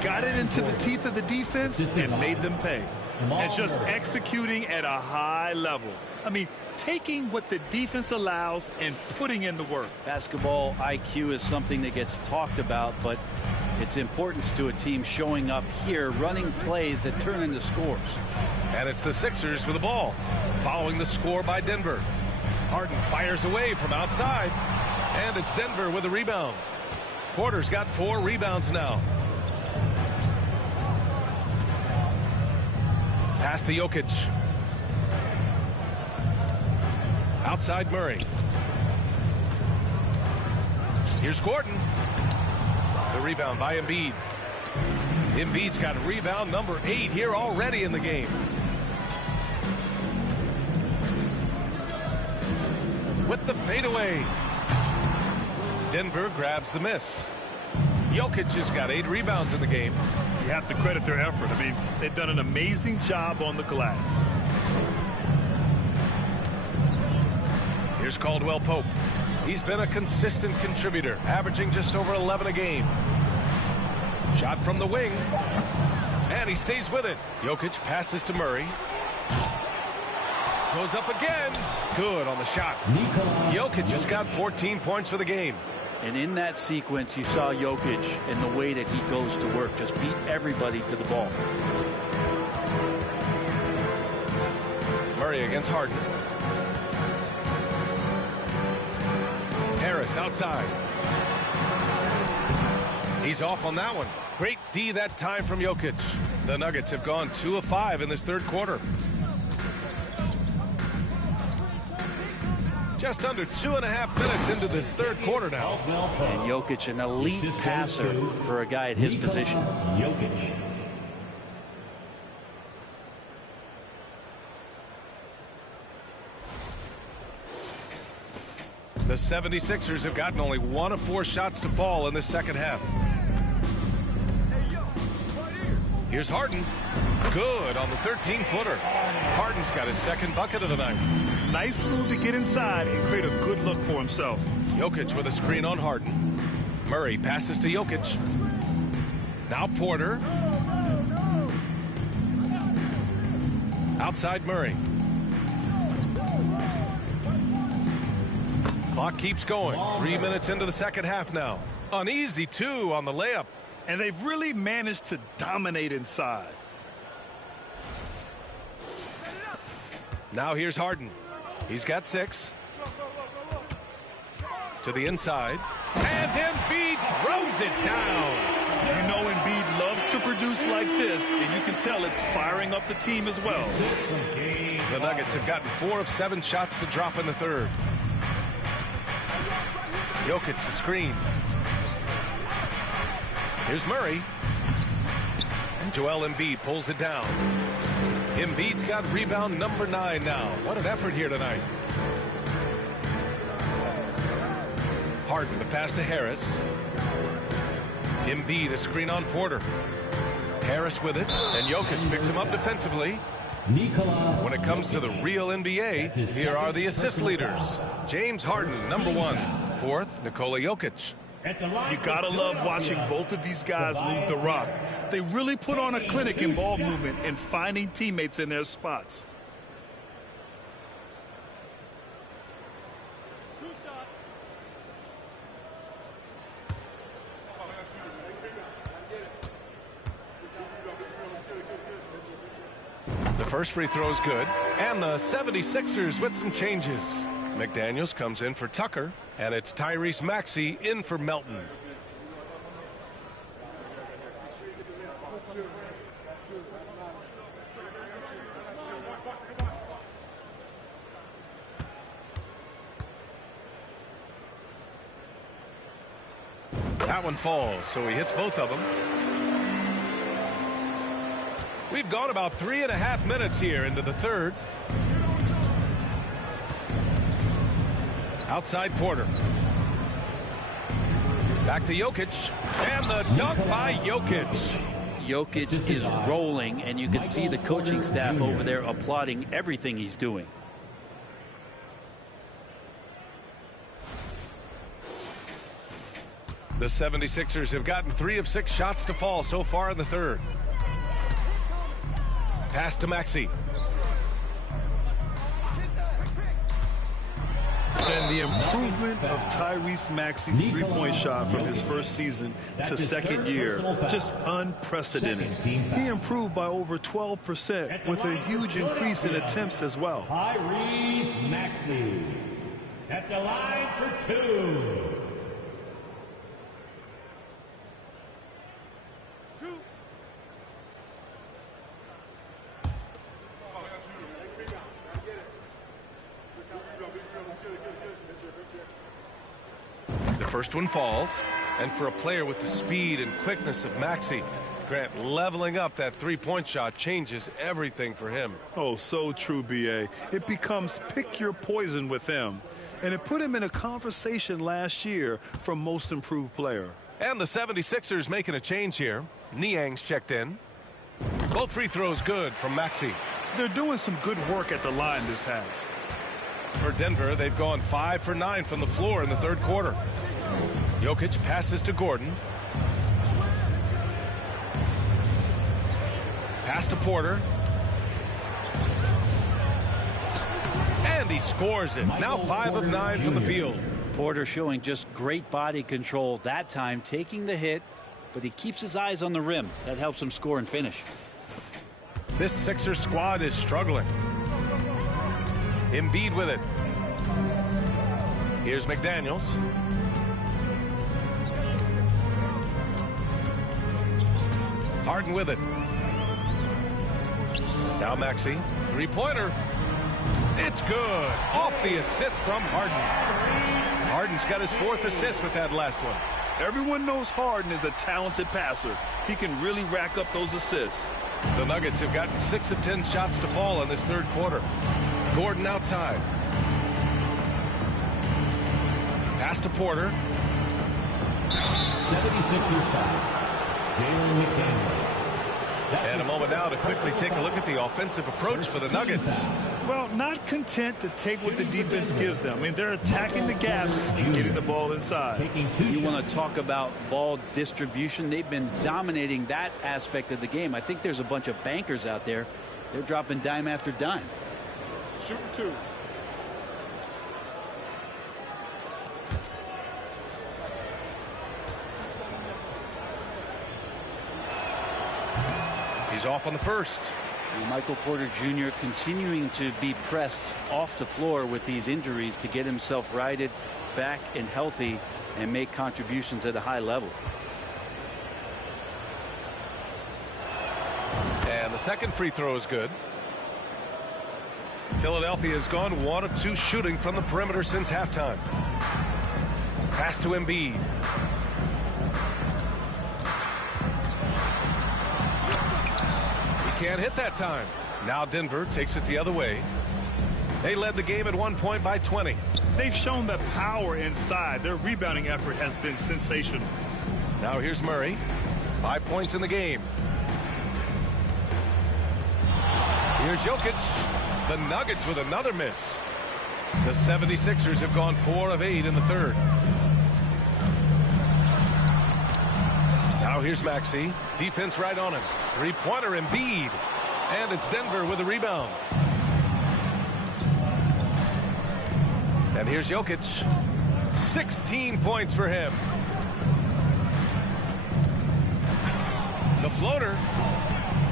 Got it into the teeth of the defense and made them pay. And just executing at a high level. I mean, taking what the defense allows and putting in the work. Basketball IQ is something that gets talked about, but its importance to a team showing up here, running plays that turn into scores. And it's the Sixers with the ball, following the score by Denver. Harden fires away from outside, and it's Denver with a rebound. Porter's got 4 rebounds now. Pass to Jokic. Outside Murray. Here's Gordon. The rebound by Embiid. Embiid's got rebound number 8 here already in the game. With the fadeaway. Denver grabs the miss. Jokic has got 8 rebounds in the game. You have to credit their effort. I mean, they've done an amazing job on the glass. Here's Caldwell Pope. He's been a consistent contributor, averaging just over 11 a game. Shot from the wing. And he stays with it. Jokic passes to Murray. Goes up again. Good on the shot. Jokic has got 14 points for the game. And in that sequence, you saw Jokic and the way that he goes to work. Just beat everybody to the ball. Murray against Harden. Harris outside. He's off on that one. Great D that time from Jokic. The Nuggets have gone 2 of 5 in this third quarter. Just under 2.5 minutes into this third quarter now. And Jokic, an elite passer for a guy at his position. Jokic. The 76ers have gotten only 1 of 4 shots to fall in this second half. Here's Harden. Good on the 13-footer. Harden's got his second bucket of the night. Nice move to get inside and create a good look for himself. Jokic with a screen on Harden. Murray passes to Jokic. Now Porter. Outside Murray. Clock keeps going. 3 minutes into the second half now. An easy 2 on the layup. And they've really managed to dominate inside. Now here's Harden. He's got 6. To the inside. And Embiid throws it down. You know Embiid loves to produce like this, and you can tell it's firing up the team as well. The Nuggets have gotten 4 of 7 shots to drop in the third. Jokic the screen. Here's Murray. And Joel Embiid pulls it down. Embiid's got rebound number 9 now. What an effort here tonight. Harden the pass to Harris. EMBIID a screen on Porter. Harris with it, and JOKIC picks him up defensively. When it comes to the real NBA, here are the assist leaders. James Harden, #1. Fourth, Nikola Jokic. You gotta love watching both of these guys move the rock. They really put on a clinic in ball movement and finding teammates in their spots. The first free throw is good, and the 76ers with some changes. McDaniels comes in for Tucker, and it's Tyrese Maxey in for Melton. That one falls, so he hits both of them. We've gone about 3.5 minutes here into the third. Outside Porter. Back to Jokic. And the dunk by Jokic. Jokic is rolling, and you can see the coaching staff over there applauding everything he's doing. The 76ers have gotten 3 of 6 shots to fall so far in the third. Pass to Maxey. And the improvement of Tyrese Maxey's three-point shot from his first season to second year, just unprecedented. He improved by over 12% with a huge increase in attempts as well. Tyrese Maxey at the line for 2. The first one falls, and for a player with the speed and quickness of Maxey, Grant, leveling up that three-point shot changes everything for him. Oh, so true, B.A. It becomes pick your poison with him. And it put him in a conversation last year for most improved player. And the 76ers making a change here. Niang's checked in. Both free throws good from Maxey. They're doing some good work at the line this half. For Denver, they've gone 5 for 9 from the floor in the third quarter. Jokic passes to Gordon. Pass to Porter. And he scores it. Now 5 of 9 from the field. Porter showing just great body control that time, taking the hit, but he keeps his eyes on the rim. That helps him score and finish. This Sixers squad is struggling. EMBIID with it. Here's McDaniels. Harden with it. Now Maxey. Three-pointer. It's good. Off the assist from Harden. Harden's got his 4th assist with that last one. Everyone knows Harden is a talented passer. He can really rack up those assists. The Nuggets have gotten 6 of 10 shots to fall in this third quarter. Gordon outside. Pass to Porter. 76ers foul. Jalen McDaniels. And a moment now to quickly take a look at the offensive approach for the Nuggets. Well, not content to take what the defense gives them. I mean, they're attacking the gaps and getting the ball inside. You want to talk about ball distribution. They've been dominating that aspect of the game. I think there's a bunch of bankers out there. They're dropping dime after dime. Shooting 2. He's off on the first. And Michael Porter Jr. continuing to be pressed off the floor with these injuries to get himself righted back and healthy and make contributions at a high level. And the second free throw is good. Philadelphia has gone 1 of 2 shooting from the perimeter since halftime. Pass to EMBIID. He can't hit that time. Now Denver takes it the other way. They led the game at one point by 20. They've shown the power inside. Their rebounding effort has been sensational. Now here's Murray. 5 points in the game. Here's Jokic. The Nuggets with another miss. The 76ers have gone 4 of 8 in the third. Now here's Maxey. Defense right on him. Three-pointer EMBIID. And it's Denver with a rebound. And here's Jokic. 16 points for him. The floater.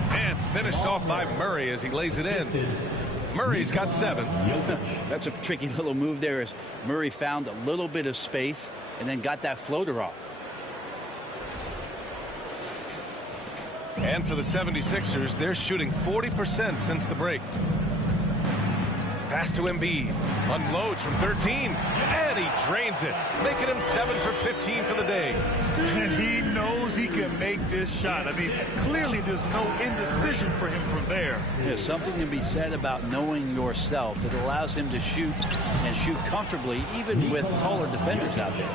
And finished off by Murray as he lays it in. Murray's got 7. That's a tricky little move there as Murray found a little bit of space and then got that floater off. And for the 76ers, they're shooting 40% since the break. Pass to EMBIID. Unloads from 13. And he drains it, making him 7 for 15 for the day. And he knows he can make this shot. I mean, clearly there's no indecision for him from there. There's something to be said about knowing yourself. It allows him to shoot and shoot comfortably, even with taller defenders out there.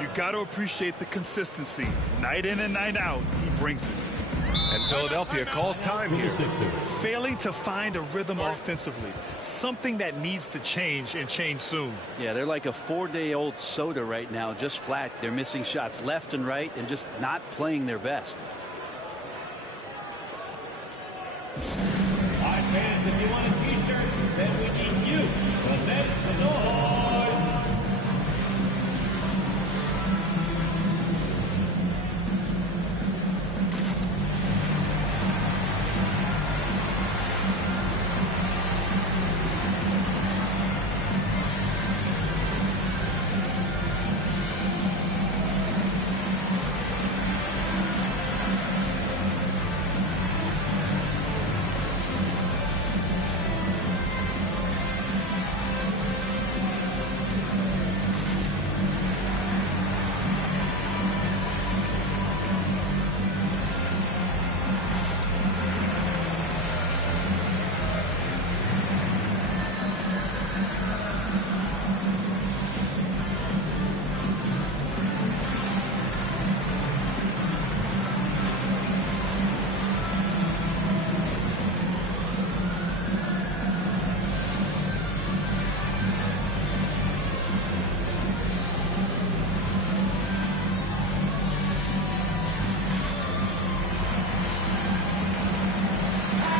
You got to appreciate the consistency. Night in and night out, he brings it. And Philadelphia calls time here. Failing to find a rhythm offensively. Something that needs to change and change soon. Yeah, they're like a 4-day-old soda right now, just flat. They're missing shots left and right and just not playing their best. All right, fans, if you want a t-shirt, then we need you. But that's the Lord.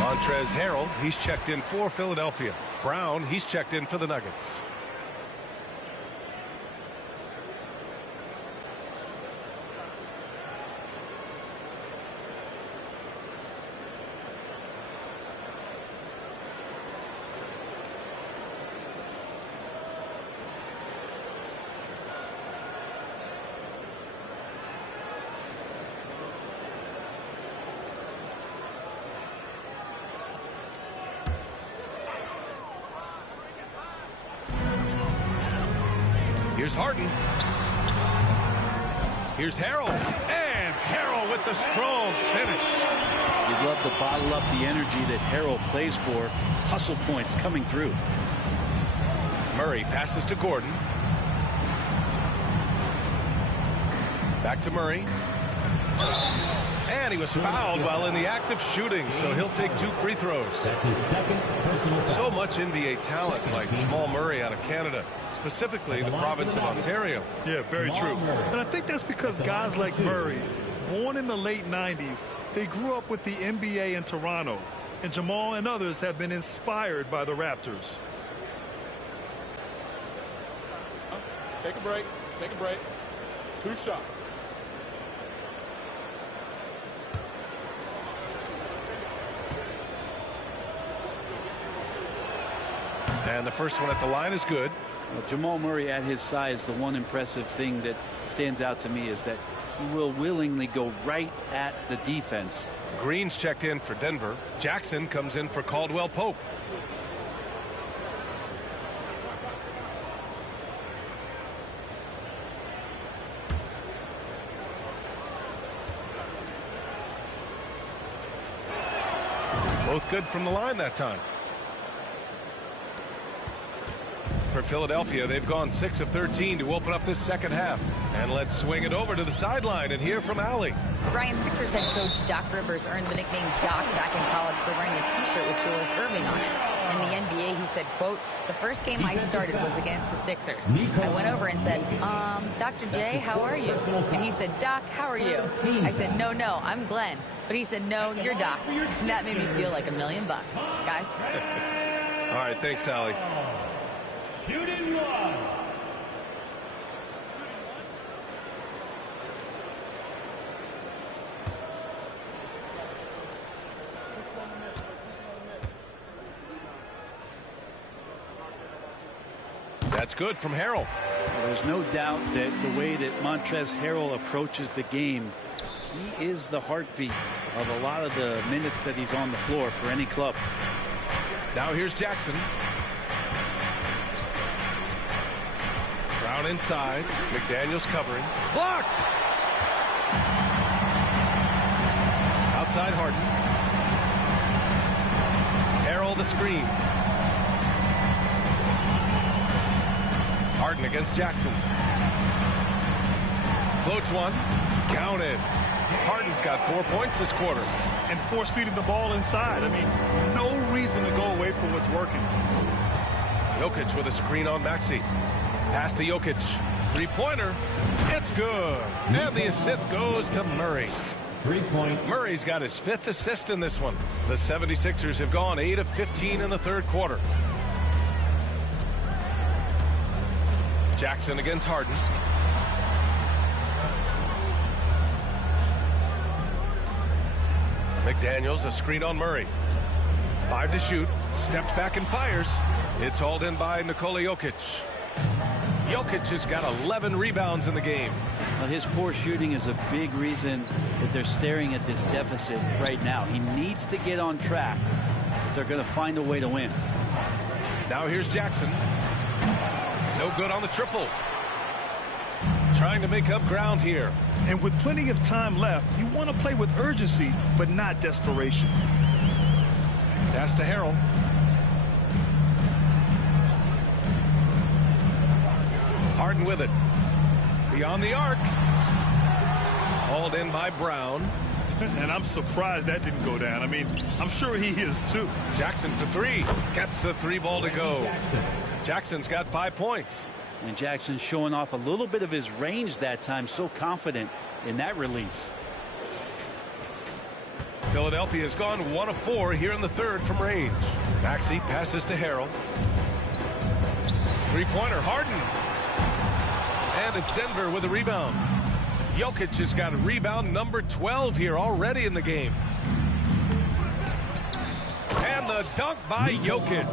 Montrezl Harrell, he's checked in for Philadelphia. Brown, he's checked in for the Nuggets. Here's Harden. Here's Harrell. And Harrell with the strong finish. You'd love to bottle up the energy that Harrell plays for. Hustle points coming through. Murray passes to Gordon. Back to Murray. And he was fouled while in the act of shooting, so he'll take 2 free throws. That's his second personal foul. So much NBA talent like Jamal Murray out of Canada, specifically the province of Ontario. Yeah, very true. And I think that's because guys like Murray, born in the late 90s, they grew up with the NBA in Toronto. And Jamal and others have been inspired by the Raptors. Take a break. Take a break. 2 shots. And the first one at the line is good. Well, Jamal Murray at his size, the one impressive thing that stands out to me is that he will willingly go right at the defense. Green's checked in for Denver. Jackson comes in for Caldwell Pope. Both good from the line that time. For Philadelphia, they've gone 6 of 13 to open up this second half. And let's swing it over to the sideline and hear from Allie. Ryan, Sixers head coach Doc Rivers earned the nickname Doc back in college for wearing a T-shirt with Julius Erving on it. In the NBA, he said, quote, "The first game I started was against the Sixers. I went over and said, Dr. J, how are you?" And he said, "Doc, how are you?" I said, no, I'm Glenn." But he said, "No, you're Doc." And that made me feel like $1 million, guys. All right, thanks, Allie. Shooting one. That's good from Harrell. Well, there's no doubt that the way that Montrezl Harrell approaches the game, he is the heartbeat of a lot of the minutes that he's on the floor for any club. Now here's Jackson. Brown inside. McDaniels covering. Blocked! Outside Harden. Harrell the screen. Harden against Jackson. Floats one. Counted. Harden's got 4 points this quarter. And force-feeding the ball inside. I mean, no reason to go away from what's working. Jokic with a screen on Maxey. Pass to Jokic. Three-pointer. It's good. And the assist goes to Murray. 3 points. Murray's got his 5th assist in this one. The 76ers have gone 8 of 15 in the third quarter. Jackson against Harden. McDaniels, a screen on Murray. 5 to shoot. Steps back and fires. It's hauled in by Nikola Jokic. Jokic has got 11 rebounds in the game. Well, his poor shooting is a big reason that they're staring at this deficit right now. He needs to get on track if they're going to find a way to win. Now here's Jackson. No good on the triple. Trying to make up ground here. And with plenty of time left, you want to play with urgency, but not desperation. Pass to Harrell. Harden with it. Beyond the arc. Hauled in by Brown. And I'm surprised that didn't go down. I mean, I'm sure he is too. Jackson for 3. Gets the 3-ball to go. Jackson's got 5 points. And Jackson's showing off a little bit of his range that time. So confident in that release. Philadelphia has gone 1 of 4 here in the third from range. Maxey passes to Harrell. Three-pointer, Harden. And it's Denver with a rebound. Jokic has got a rebound number 12 here already in the game. And the dunk by Jokic.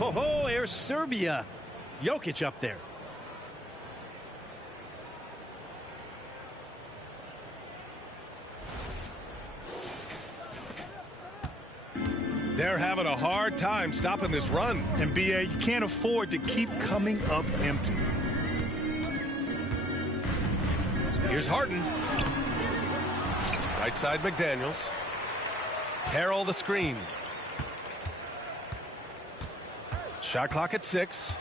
Oh, there's Serbia. Jokic up there. They're having a hard time stopping this run. And BA, you can't afford to keep coming up empty. Here's Harden. Right side McDaniels. Harrell the screen. Shot clock at 6.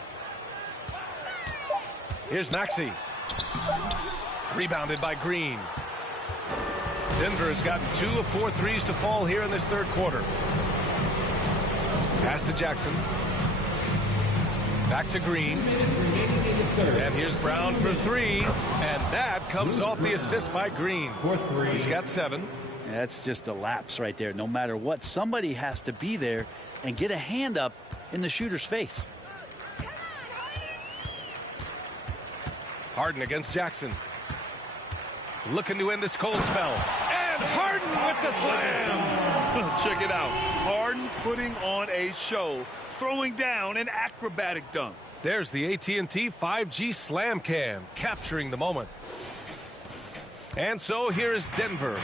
Here's Maxey. Rebounded by Green. Denver has gotten 2 of 4 threes to fall here in this third quarter. Pass to Jackson. Back to Green. And here's Brown for 3. And that comes off the assist by Green. He's got 7. That's just a lapse right there. No matter what, somebody has to be there and get a hand up in the shooter's face. Harden against Jackson. Looking to end this cold spell. And Harden with the slam. Check it out. Harden putting on a show, throwing down an acrobatic dunk. There's the AT&T 5G Slam Cam, capturing the moment. And so here is Denver.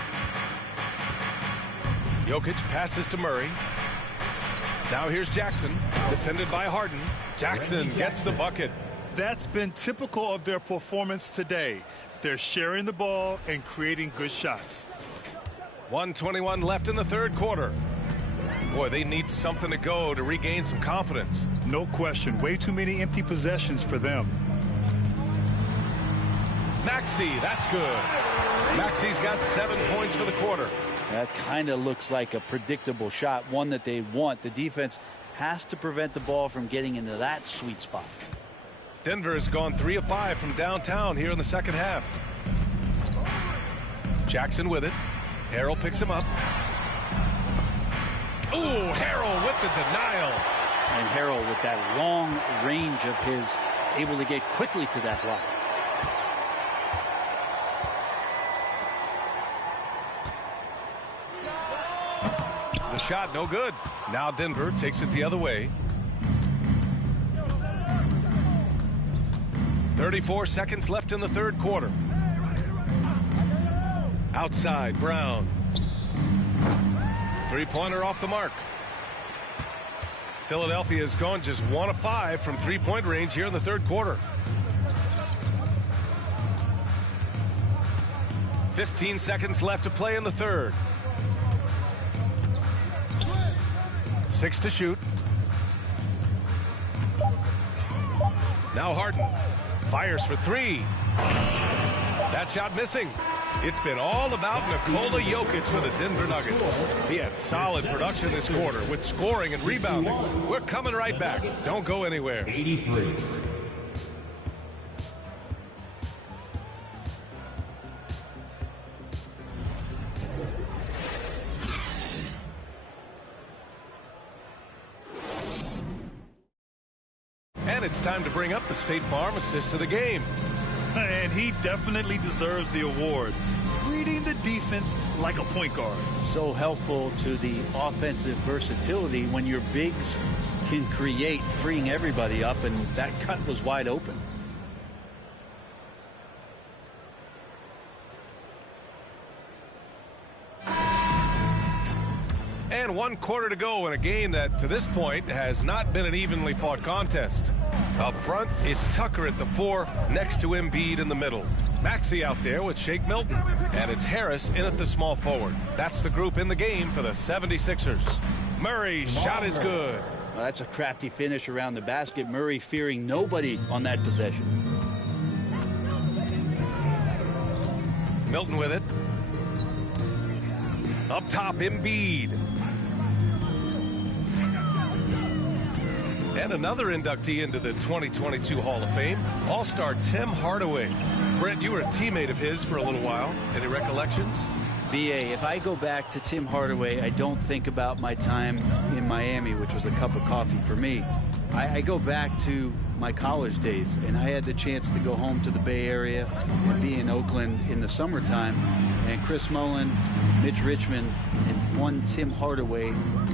Jokic passes to Murray. Now here's Jackson, defended by Harden. Jackson gets the bucket. That's been typical of their performance today. They're sharing the ball and creating good shots. 1:21 left in the third quarter. Boy, they need something to go to regain some confidence. No question. Way too many empty possessions for them. Maxey, that's good. Maxey's got 7 points for the quarter. That kind of looks like a predictable shot, one that they want. The defense has to prevent the ball from getting into that sweet spot. Denver has gone 3 of 5 from downtown here in the second half. Jackson with it. Harrell picks him up. Ooh, Harrell with the denial. And Harrell with that long range of his, able to get quickly to that block. The shot no good. Now Denver takes it the other way. 34 seconds left in the third quarter. Outside, Brown. Three-pointer off the mark. Philadelphia has gone just 1 of 5 from three-point range here in the third quarter. 15 seconds left to play in the third. 6 to shoot. Now Harden fires for 3. That shot missing. It's been all about Nikola Jokic for the Denver Nuggets. He had solid production this quarter with scoring and rebounding. We're coming right back. Don't go anywhere. 83. And it's time to bring up the State Farm assist of the game. And he definitely deserves the award. Reading the defense like a point guard. So helpful to the offensive versatility when your bigs can create, freeing everybody up, and that cut was wide open. And 1 quarter to go in a game that, to this point, has not been an evenly fought contest. Up front, it's Tucker at the 4, next to EMBIID in the middle. Maxey out there with Shake Milton. And it's Harris in at the small forward. That's the group in the game for the 76ers. Murray's shot is good. Well, that's a crafty finish around the basket. Murray fearing nobody on that possession. Milton with it. Up top, EMBIID. And another inductee into the 2022 Hall of Fame, All-Star Tim Hardaway. Brent, you were a teammate of his for a little while. Any recollections? BA, if I go back to Tim Hardaway, I don't think about my time in Miami, which was a cup of coffee for me. I go back to my college days, and I had the chance to go home to the Bay Area and be in Oakland in the summertime. And Chris Mullin, Mitch Richmond, and one Tim Hardaway,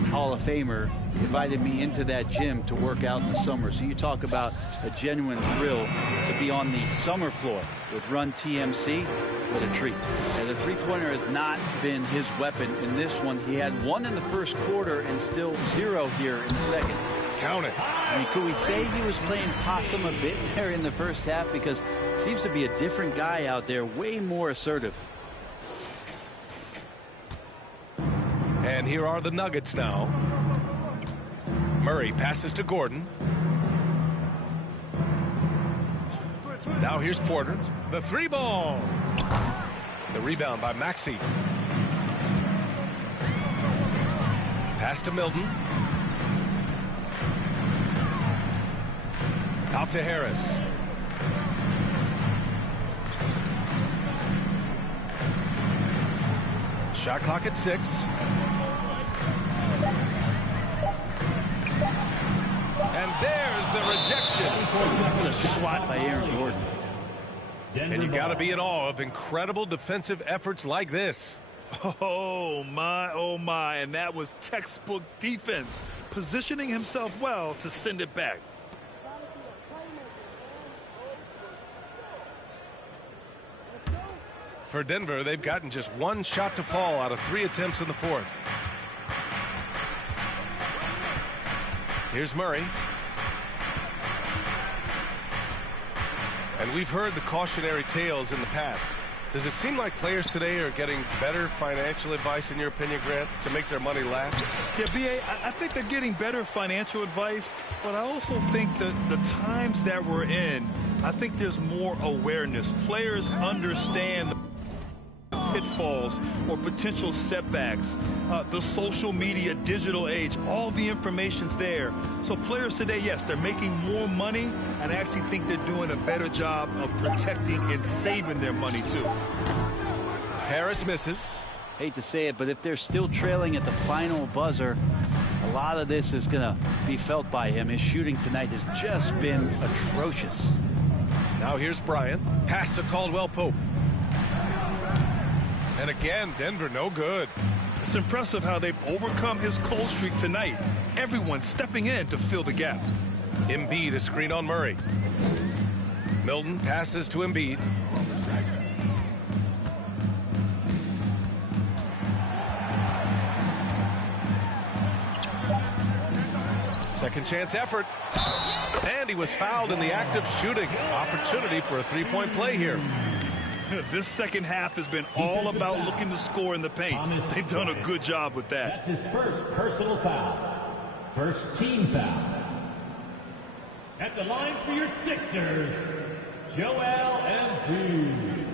Hall of Famer, invited me into that gym to work out in the summer. So you talk about a genuine thrill to be on the summer floor with Run TMC. What a treat. And the three-pointer has not been his weapon in this one. He had 1 in the first quarter and still 0 here in the second. Count it. I mean, could we say he was playing possum a bit there in the first half? Because it seems to be a different guy out there, way more assertive. And here are the Nuggets now. Murray passes to Gordon. Now here's Porter. The 3-ball. The rebound by Maxey. Pass to Milton. Out to Harris. Shot clock at 6. And there's the rejection. What a swat by Aaron Gordon. And you got to be in awe of incredible defensive efforts like this. Oh my, and that was textbook defense, positioning himself well to send it back. For Denver, they've gotten just 1 shot to fall out of 3 attempts in the fourth. Here's Murray. And we've heard the cautionary tales in the past. Does it seem like players today are getting better financial advice, in your opinion, Grant, to make their money last? Yeah, B.A., I think they're getting better financial advice, but I also think that the times that we're in, I think there's more awareness. Players understand the pitfalls or potential setbacks, the social media, digital age, all the information's there. So players today, yes, they're making more money, and I actually think they're doing a better job of protecting and saving their money too. Harris misses. Hate to say it, but if they're still trailing at the final buzzer, a lot of this is going to be felt by him. His shooting tonight has just been atrocious. Now here's Bryant. Pass to Caldwell-Pope. And again, Denver no good. It's impressive how they've overcome his cold streak tonight. Everyone stepping in to fill the gap. EMBIID, a screen on Murray. Milton passes to EMBIID. Second chance effort. And he was fouled in the act of shooting. Opportunity for a three-point play here. This second half has been all about looking to score in the paint. They've done a good job with that. That's his first personal foul. First team foul. At the line for your Sixers, Joel Embiid.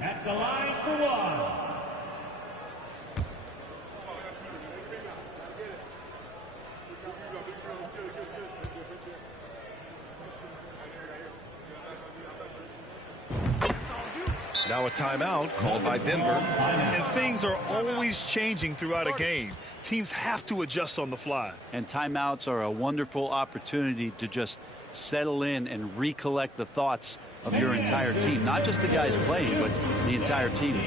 At the line for one. Now a timeout called by Denver. And things are always changing throughout a game. Teams have to adjust on the fly. And timeouts are a wonderful opportunity to just settle in and recollect the thoughts of your entire team. Not just the guys playing, but the entire team.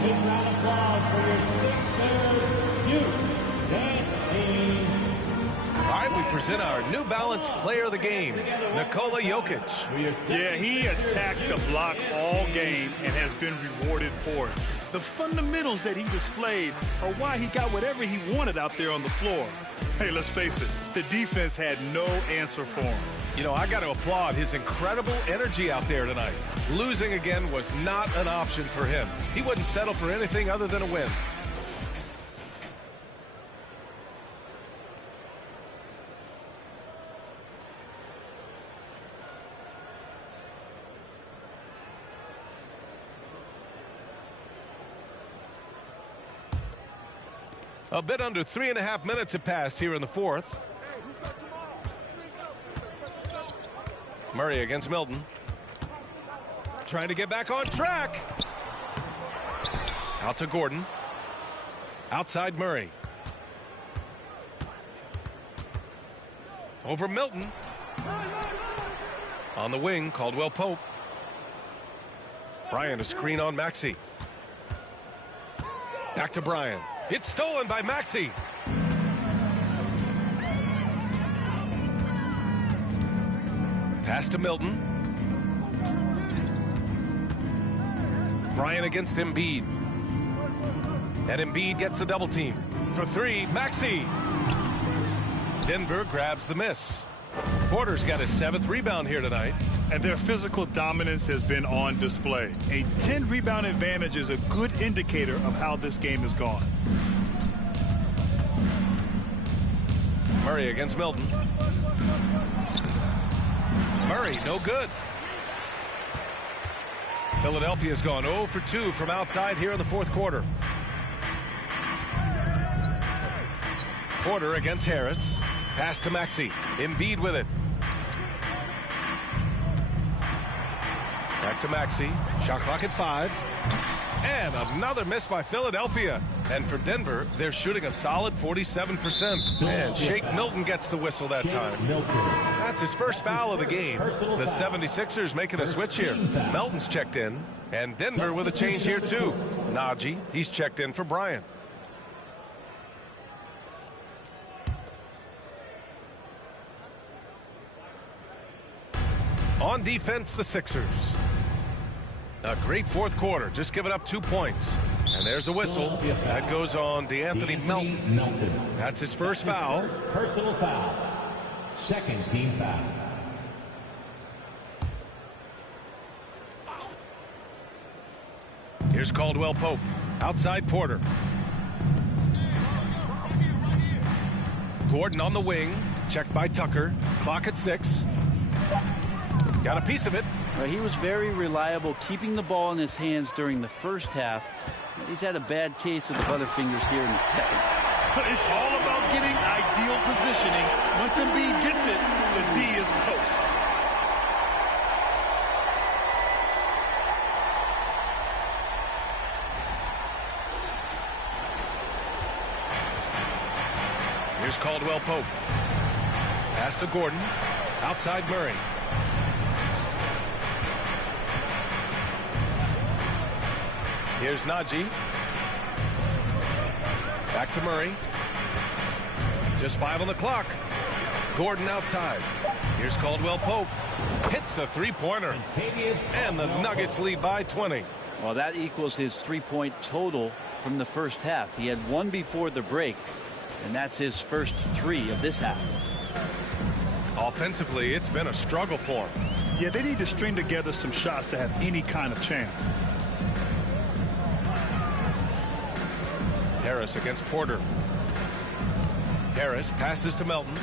Big round of applause for your Sixers youth team. All right, we present our New Balance Player of the Game, Nikola Jokic. Yeah, he attacked the block all game and has been rewarded for it. The fundamentals that he displayed are why he got whatever he wanted out there on the floor. Hey, let's face it, the defense had no answer for him. You know, I got to applaud his incredible energy out there tonight. Losing again was not an option for him. He wouldn't settle for anything other than a win. A bit under 3.5 minutes have passed here in the fourth. Murray against Milton. Trying to get back on track. Out to Gordon. Outside Murray. Over Milton. On the wing, Caldwell-Pope. Bryant a screen on Maxey. Back to Bryant. It's stolen by Maxey. Pass to Milton. Bryant against EMBIID. And EMBIID gets the double team. For three, Maxey. Denver grabs the miss. Porter's got his 7th rebound here tonight. And their physical dominance has been on display. A 10-rebound advantage is a good indicator of how this game has gone. Murray against Milton. Murray, no good. Philadelphia's gone 0 for 2 from outside here in the fourth quarter. Porter against Harris. Pass to Maxey. Embiid with it. Back to Maxey. Shot clock at 5. And another miss by Philadelphia. And for Denver, they're shooting a solid 47%. And Shake Milton gets the whistle that time. That's his first foul of the game. The 76ers making a switch here. Melton's checked in. And Denver with a change here too. Najee, he's checked in for Bryant. On defense, the Sixers. A great fourth quarter, just giving up 2 points. And there's a whistle. That goes on DeAnthony Melton. That's his first foul. Personal foul. Second team foul. Here's Caldwell Pope. Outside Porter. Gordon on the wing. Checked by Tucker. Clock at 6. Got a piece of it. He was very reliable, keeping the ball in his hands during the first half. He's had a bad case of the butterfingers here in the second. It's all about getting ideal positioning. Once Embiid gets it, the D is toast. Here's Caldwell Pope. Pass to Gordon. Outside Murray. Here's Najee. Back to Murray. Just 5 on the clock. Gordon outside. Here's Caldwell Pope. Hits a three-pointer. And the Nuggets lead by 20. Well, that equals his 3-point total from the first half. He had 1 before the break, and that's his first 3 of this half. Offensively, it's been a struggle for him. Yeah, they need to string together some shots to have any kind of chance. Harris against Porter. Harris passes to Melton.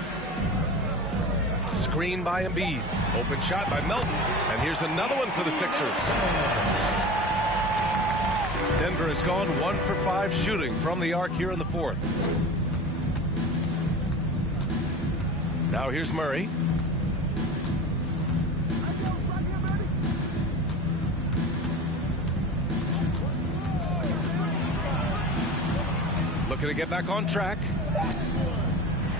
Screen by Embiid. Open shot by Melton. And here's another one for the Sixers. Denver has gone 1 for 5 shooting from the arc here in the fourth. Now here's Murray. Looking to get back on track.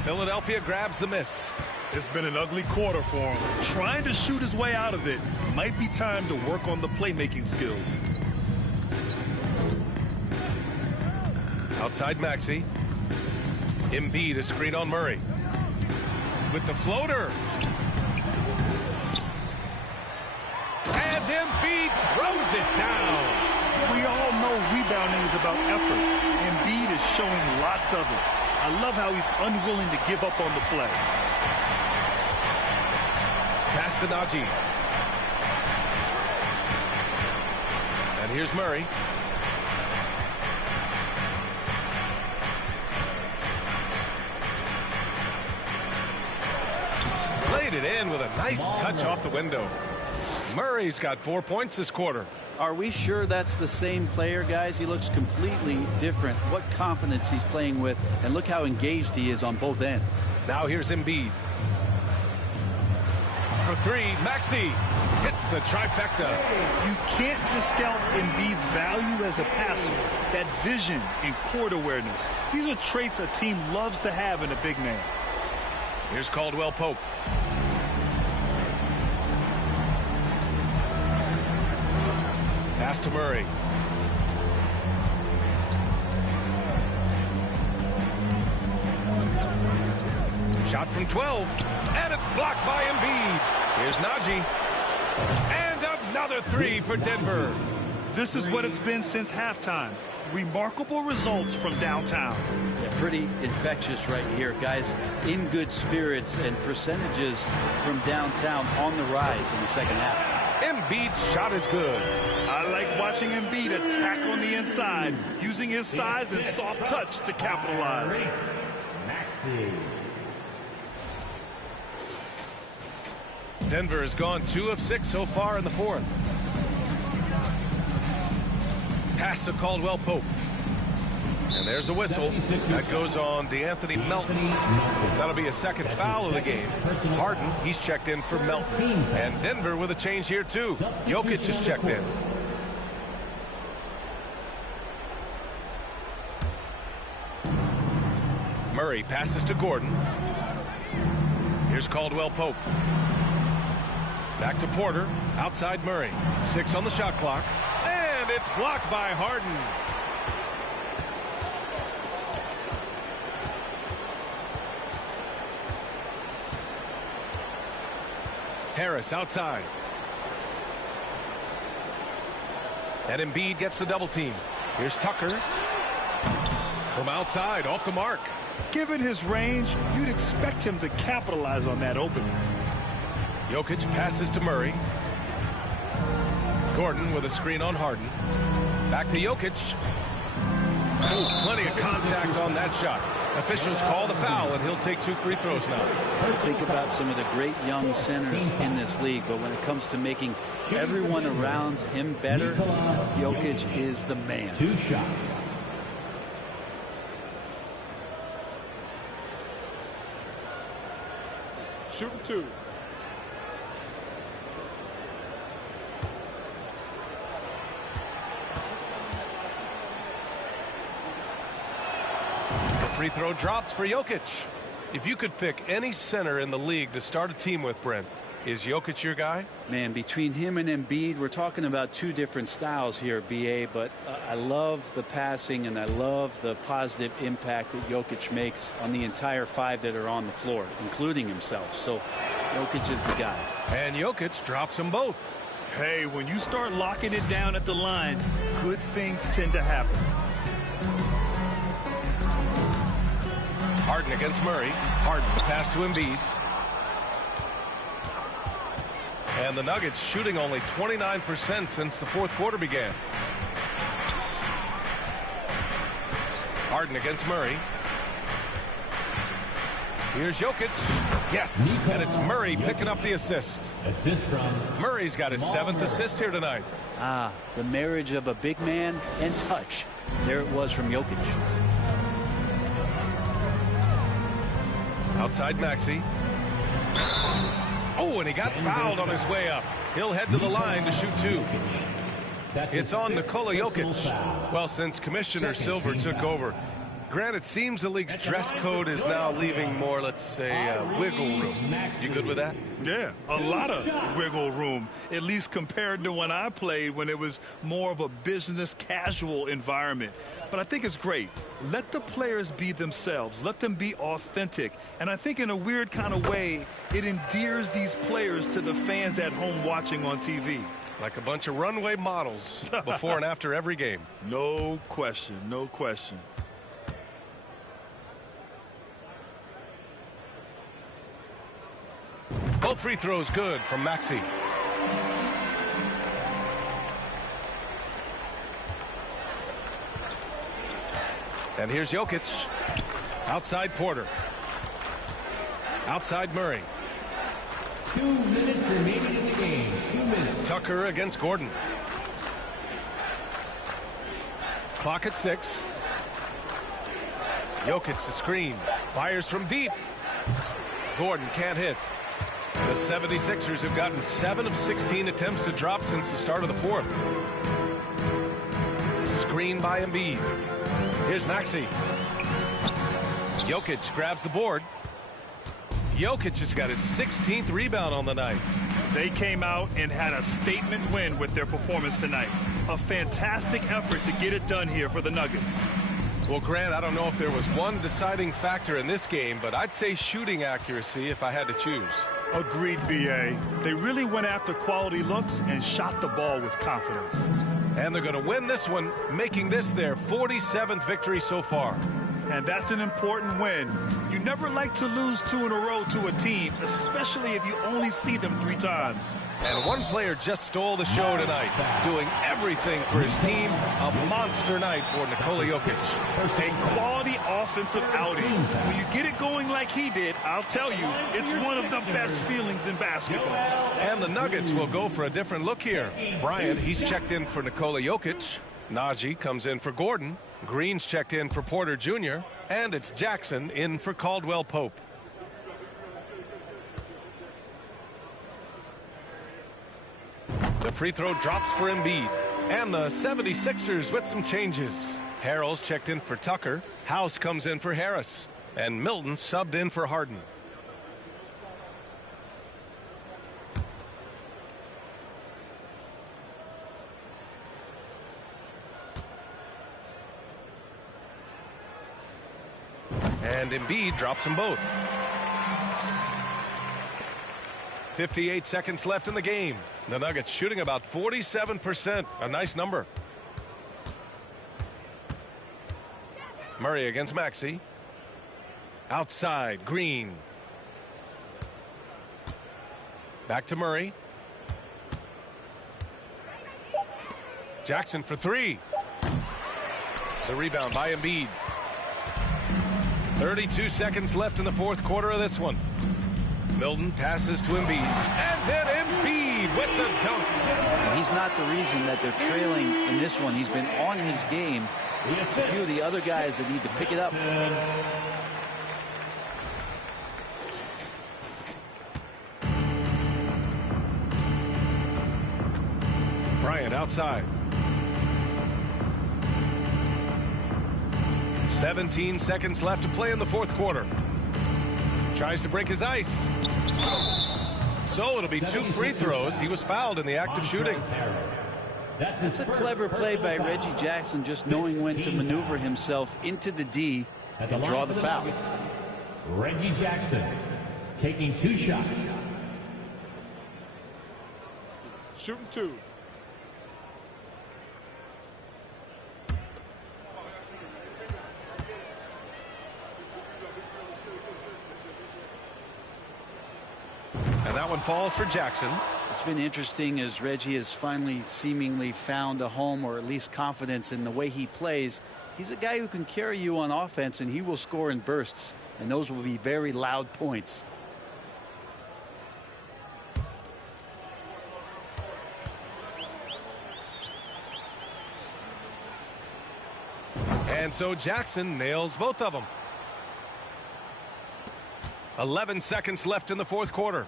Philadelphia grabs the miss. It's been an ugly quarter for him. Trying to shoot his way out of it. Might be time to work on the playmaking skills. Outside Maxey. Embiid a screen on Murray. With the floater. And Embiid throws it down. We all know rebounding is about effort. Embiid is showing lots of it. I love how he's unwilling to give up on the play. Pass to Najee. And here's Murray. Laid it in with a nice touch off the window. Murray's got 4 points this quarter. Are we sure that's the same player, guys? He looks completely different. What confidence he's playing with, and look how engaged he is on both ends. Now here's Embiid. For 3, Maxey hits the trifecta. You can't discount Embiid's value as a passer. That vision and court awareness. These are traits a team loves to have in a big man. Here's Caldwell Pope. Pass to Murray. Shot from 12, and it's blocked by Embiid. Here's Najee. And another 3 for Denver. This is what it's been since halftime. Remarkable results from downtown. Yeah, pretty infectious right here, guys. In good spirits, and percentages from downtown on the rise in the second half. Embiid's shot is good. I like watching Embiid attack on the inside, using his size and soft touch to capitalize. Denver has gone 2 of 6 so far in the fourth. Pass to Caldwell Pope. And there's a whistle. That goes on DeAnthony Melton. That'll be a second foul of the game. Harden, he's checked in for Melton. And Denver with a change here too. Jokic is checked in. Murray passes to Gordon. Here's Caldwell Pope. Back to Porter. Outside Murray. 6 on the shot clock. And it's blocked by Harden. Harris outside. And Embiid gets the double team. Here's Tucker. From outside, off the mark. Given his range, you'd expect him to capitalize on that opening. Jokic passes to Murray. Gordon with a screen on Harden. Back to Jokic. Ooh, plenty of contact on that shot. Officials call the foul, and he'll take 2 free throws now. Think about some of the great young centers in this league, but when it comes to making everyone around him better, Jokic is the man. 2 shots. Shooting 2. Free throw drops for Jokic. If you could pick any center in the league to start a team with, Brent, is Jokic your guy? Man, between him and Embiid, we're talking about 2 different styles here, BA, but I love the passing and I love the positive impact that Jokic makes on the entire 5 that are on the floor, including himself. So Jokic is the guy. And Jokic drops them both. Hey, when you start locking it down at the line, good things tend to happen. Harden against Murray. Harden, the pass to Embiid. And the Nuggets shooting only 29% since the fourth quarter began. Harden against Murray. Here's Jokic. Yes, and it's Murray picking up the assist. Assist from Murray's got his 7th assist here tonight. Ah, the marriage of a big man and touch. There it was from Jokic. Outside Maxey. Oh, and he got fouled on his way up. He'll head to the line to shoot 2. It's on Nikola Jokic. Well, since Commissioner Silver took over, Grant, it seems the league's dress code is now leaving more, let's say, wiggle room. You good with that? Yeah, a lot of wiggle room, at least compared to when I played, when it was more of a business casual environment. But I think it's great. Let the players be themselves. Let them be authentic. And I think in a weird kind of way, it endears these players to the fans at home watching on TV. Like a bunch of runway models before and after every game. No question, no question. Both free throws good from Maxey. And here's Jokic. Outside Porter. Outside Murray. 2 minutes remaining in the game. 2 minutes. Tucker against Gordon. Clock at 6. Jokic the screen. Fires from deep. Gordon can't hit. The 76ers have gotten 7 of 16 attempts to drop since the start of the fourth. Screen by Embiid. Here's Maxey. Jokic grabs the board. Jokic has got his 16th rebound on the night. They came out and had a statement win with their performance tonight. A fantastic effort to get it done here for the Nuggets. Well, Grant, I don't know if there was one deciding factor in this game, but I'd say shooting accuracy if I had to choose. Agreed, BA. They really went after quality looks and shot the ball with confidence. And they're going to win this one, making this their 47th victory so far. and that's an important win. You never like to lose 2 in a row to a team, especially if you only see them 3 times. And one player just stole the show tonight, doing everything for his team. A monster night for Nikola Jokic. A quality offensive outing. When you get it going like he did, I'll tell you, it's one of the best feelings in basketball. And the Nuggets will go for a different look here. Bryant, he's checked in for Nikola Jokic. Najee comes in for Gordon. Green's checked in for Porter Jr. And it's Jackson in for Caldwell Pope. The free throw drops for Embiid. And the 76ers with some changes. Harrell's checked in for Tucker. House comes in for Harris. And Milton subbed in for Harden. And Embiid drops them both. 58 seconds left in the game. The Nuggets shooting about 47%. A nice number. Murray against Maxey. Outside, Green. Back to Murray. Jackson for 3. The rebound by Embiid. 32 seconds left in the 4th quarter of this one. Milton passes to Embiid. And then Embiid with the dunk. He's not the reason that they're trailing in this one. He's been on his game. It's a few of the other guys that need to pick it up. Bryant outside. 17 seconds left to play in the 4th quarter. Tries to break his ice. So it'll be 2 free throws. He was fouled in the act of shooting. That's a clever play by Reggie Jackson, just knowing when to maneuver himself into the D and draw the foul. Reggie Jackson taking 2 shots. Shooting 2. And that one falls for Jackson. It's been interesting as Reggie has finally seemingly found a home, or at least confidence in the way he plays. He's a guy who can carry you on offense, and he will score in bursts, and those will be very loud points. And so Jackson nails both of them. 11 seconds left in the 4th quarter.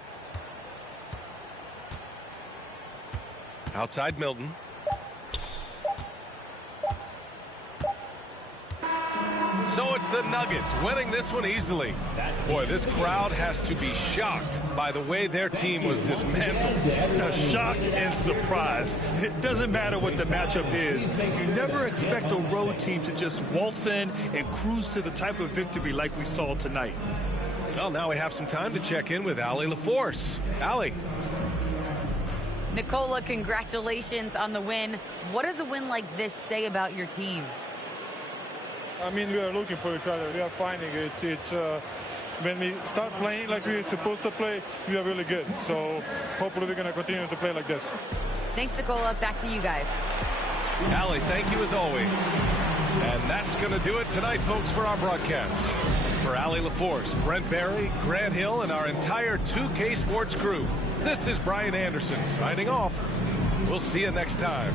Outside Milton. So it's the Nuggets winning this one easily. Boy, this crowd has to be shocked by the way their team was dismantled. Shocked and surprised. It doesn't matter what the matchup is. You never expect a road team to just waltz in and cruise to the type of victory like we saw tonight. Well, now we have some time to check in with Allie LaForce. Allie. Nikola, congratulations on the win. What does a win like this say about your team? I mean, we are looking for each other. We are finding it. It's when we start playing like we're supposed to play, we are really good. So hopefully we're going to continue to play like this. Thanks, Nikola. Back to you guys. Allie, thank you as always. And that's going to do it tonight, folks, for our broadcast. For Allie LaForce, Brent Barry, Grant Hill, and our entire 2K Sports crew, this is Brian Anderson signing off. We'll see you next time.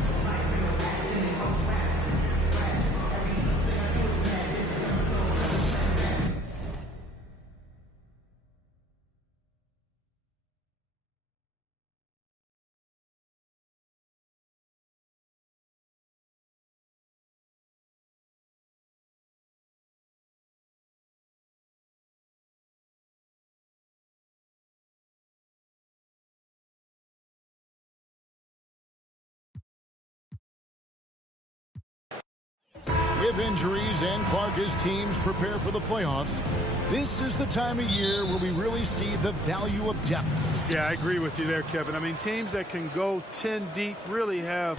With injuries and Clark-his teams prepare for the playoffs, this is the time of year where we really see the value of depth. Yeah, I agree with you there, Kevin. I mean, teams that can go 10 deep really have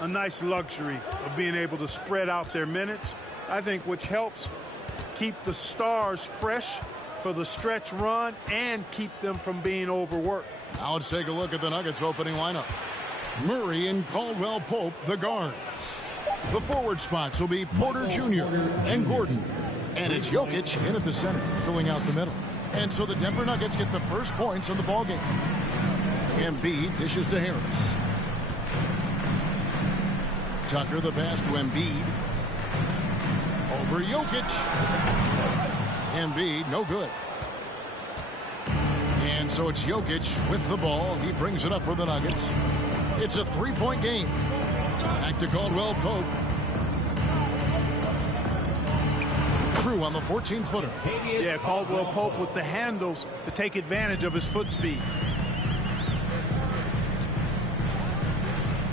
a nice luxury of being able to spread out their minutes. I think which helps keep the stars fresh for the stretch run and keep them from being overworked. Now let's take a look at the Nuggets opening lineup. Murray and Caldwell Pope, the guards. The forward spots will be Porter Jr. and Gordon. And it's Jokic in at the center, filling out the middle. And so the Denver Nuggets get the first points in the ballgame. EMBIID dishes to Harris. Tucker the pass to EMBIID. Over Jokic. EMBIID, no good. And so it's Jokic with the ball. He brings it up for the Nuggets. It's a three-point game. Back to Caldwell Pope. Crew on the 14-footer. Yeah, Caldwell Pope with the handles to take advantage of his foot speed.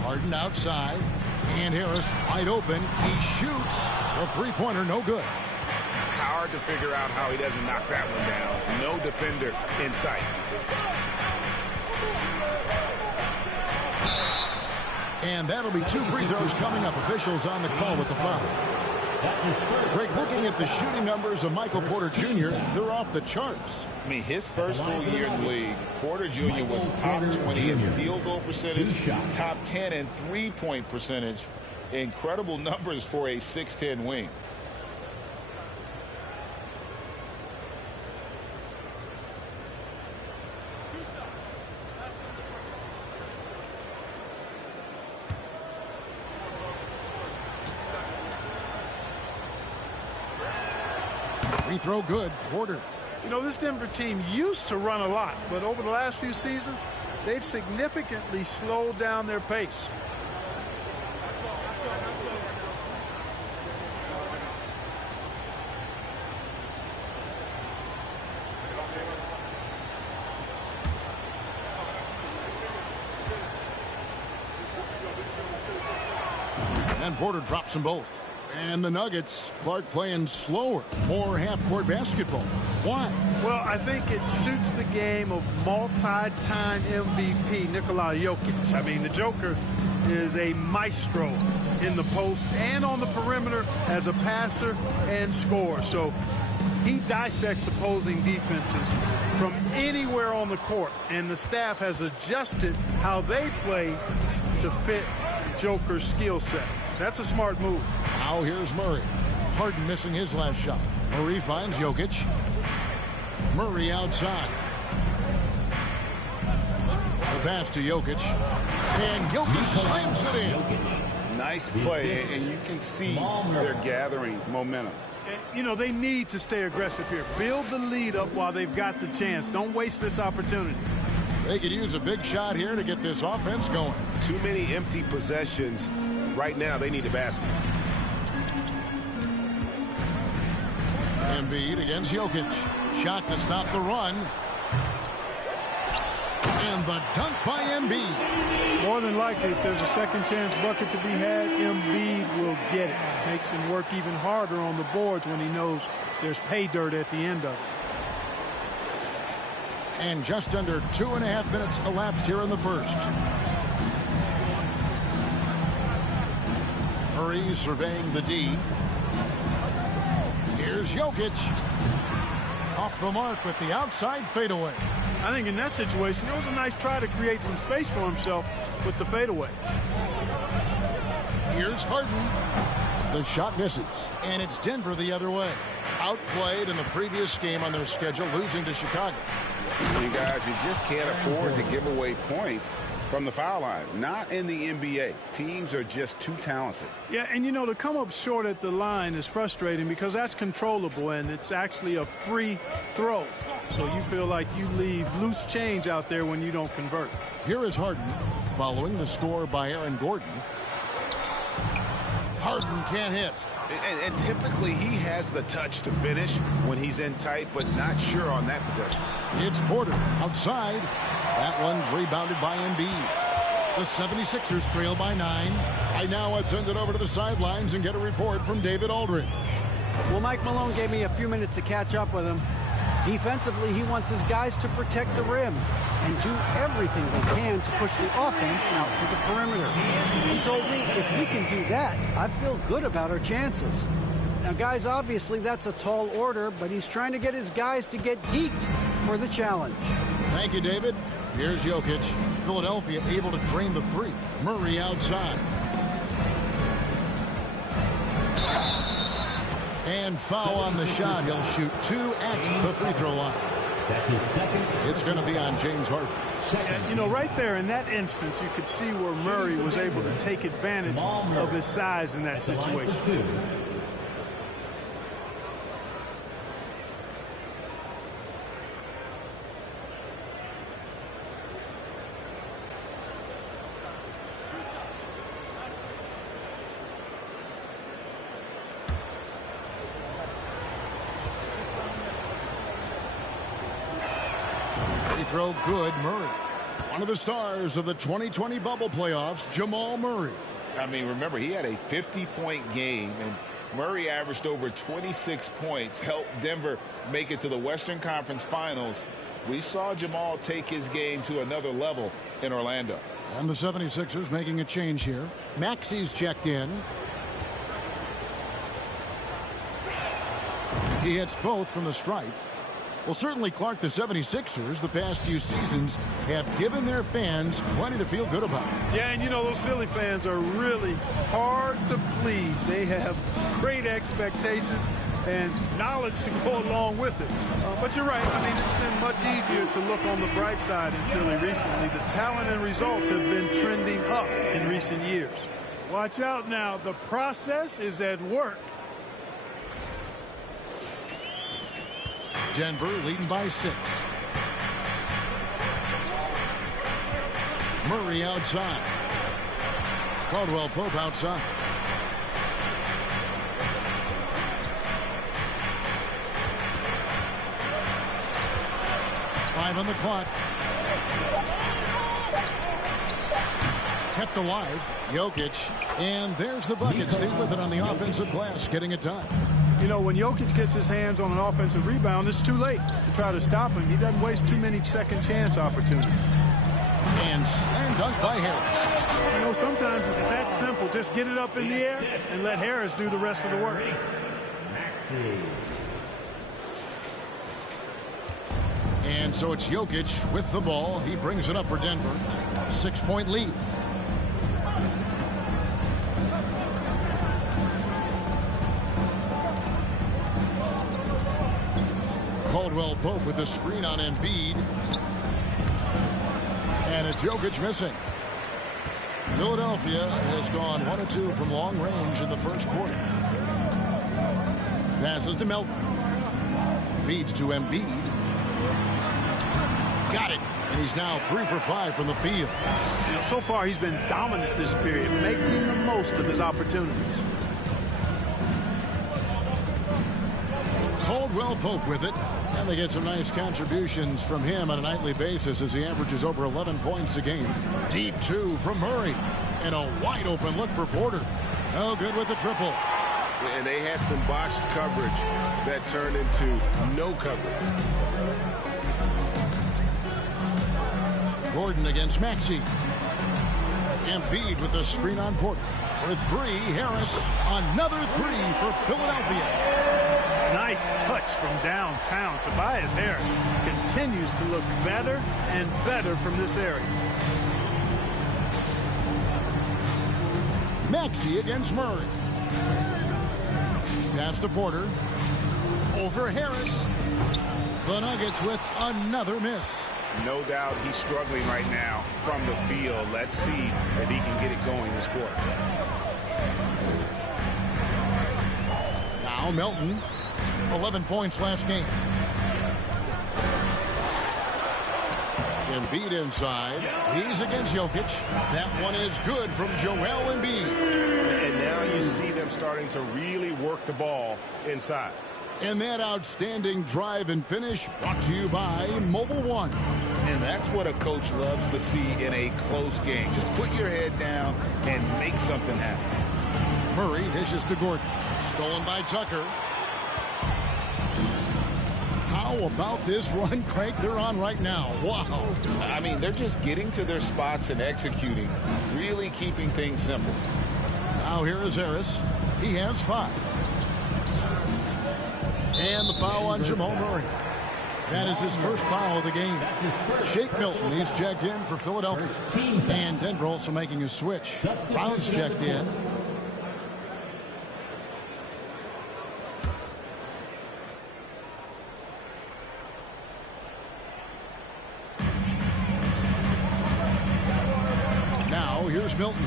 Harden outside. And Harris wide open. He shoots. The three-pointer, no good. Hard to figure out how he doesn't knock that one down. No defender in sight. And that'll be 2 free throws coming up. Officials on the call with the foul. Greg, looking at the shooting numbers of Michael Porter Jr., they're off the charts. I mean, his first full year in the league, Porter Jr. was top 20 in field goal percentage, top 10 in three-point percentage. Incredible numbers for a 6'10" wing. Free throw good. Porter. You know, this Denver team used to run a lot, but over the last few seasons, they've significantly slowed down their pace. And Porter drops them both. And the Nuggets, Clark playing slower, more half-court basketball. Why? Well, I think it suits the game of multi-time MVP Nikola Jokic. I mean, the Joker is a maestro in the post and on the perimeter as a passer and scorer. So he dissects opposing defenses from anywhere on the court, and the staff has adjusted how they play to fit Joker's skill set. That's a smart move. Now here's Murray. Harden missing his last shot. Murray finds Jokic. Murray outside. The pass to Jokic. And Jokic slams it in. Nice play, and you can see they're gathering momentum. You know, they need to stay aggressive here. Build the lead up while they've got the chance. Don't waste this opportunity. They could use a big shot here to get this offense going. Too many empty possessions. Right now, they need a basket. EMBIID against Jokic. Shot to stop the run. And the dunk by EMBIID. More than likely, if there's a second chance bucket to be had, EMBIID will get it. Makes him work even harder on the boards when he knows there's pay dirt at the end of it. And just under 2.5 minutes elapsed here in the first. Murray surveying the D. Here's Jokic. Off the mark with the outside fadeaway. I think in that situation, it was a nice try to create some space for himself with the fadeaway. Here's Harden. The shot misses. And it's Denver the other way. Outplayed in the previous game on their schedule, losing to Chicago. You guys, you just can't afford to give away points from the foul line. Not in the NBA. Teams are just too talented. Yeah, and you know, to come up short at the line is frustrating because that's controllable and it's actually a free throw. So you feel like you leave loose change out there when you don't convert. Here is Harden following the score by Aaron Gordon. Harden can't hit. And typically he has the touch to finish when he's in tight, but not sure on that possession. It's Porter outside. That one's rebounded by EMBIID. The 76ers trail by 9. Right now, let's send it over to the sidelines and get a report from David Aldridge. Well, Mike Malone gave me a few minutes to catch up with him. Defensively, he wants his guys to protect the rim and do everything they can to push the offense out to the perimeter. He told me if we can do that, I feel good about our chances. Now, guys, obviously that's a tall order, but he's trying to get his guys to get geeked for the challenge. Thank you, David. Here's Jokic. Philadelphia able to drain the three. Murray outside. And foul on the shot. He'll shoot 2 at the free throw line. That's his second. It's going to be on James Harden. You know, right there in that instance, you could see where Murray was able to take advantage of his size in that situation. Throw good. Murray, one of the stars of the 2020 bubble playoffs, Jamal Murray. I mean, remember, he had a 50-point game, and Murray averaged over 26 points, helped Denver make it to the Western Conference Finals. We saw Jamal take his game to another level in Orlando. And the 76ers making a change here. Maxi's checked in. He hits both from the stripe. Well, certainly, Clark, the 76ers, the past few seasons, have given their fans plenty to feel good about. Yeah, and you know, those Philly fans are really hard to please. They have great expectations and knowledge to go along with it. But you're right. I mean, it's been much easier to look on the bright side in Philly recently. The talent and results have been trending up in recent years. Watch out now. The process is at work. Denver leading by 6. Murray outside. Caldwell Pope outside. Five on the clock. Kept alive. Jokic. And there's the bucket. Stay with it on the offensive glass, getting it done. You know, when Jokic gets his hands on an offensive rebound, it's too late to try to stop him. He doesn't waste too many second chance opportunities. And slam dunk by Harris. You know, sometimes it's that simple. Just get it up in the air and let Harris do the rest of the work. And so it's Jokic with the ball. He brings it up for Denver. 6-point lead. Caldwell Pope with the screen on Embiid. And it's Jokic missing. Philadelphia has gone 1 of 2 from long range in the first quarter. Passes to Melton. Feeds to Embiid. Got it. And he's now 3 for 5 from the field. You know, so far he's been dominant this period, making the most of his opportunities. Caldwell Pope with it. And they get some nice contributions from him on a nightly basis as he averages over 11 points a game. Deep 2 from Murray. And a wide open look for Porter. Oh, good with the triple. And they had some botched coverage that turned into no coverage. Gordon against Maxey. Embiid with the screen on Porter. For 3, Harris. Another 3 for Philadelphia. Nice touch from downtown. Tobias Harris continues to look better and better from this area. Maxey against Murray. Pass to Porter. Over Harris. The Nuggets with another miss. No doubt he's struggling right now from the field. Let's see if he can get it going this quarter. Now Melton. 11 points last game. Embiid inside. He's against Jokic. That one is good from Joel Embiid. And now you see them starting to really work the ball inside. And that outstanding drive and finish brought to you by Mobile One. And that's what a coach loves to see in a close game. Just put your head down and make something happen. Murray dishes to Gordon. Stolen by Tucker. How about this run, Craig, they're on right now? Wow. I mean, they're just getting to their spots and executing, really keeping things simple. Now here is Harris. He has 5. And the foul on Jamal Murray. That is his first foul of the game. Shake Milton, he's checked in for Philadelphia. And Denver also making a switch. Brown's checked in. Now here's Milton.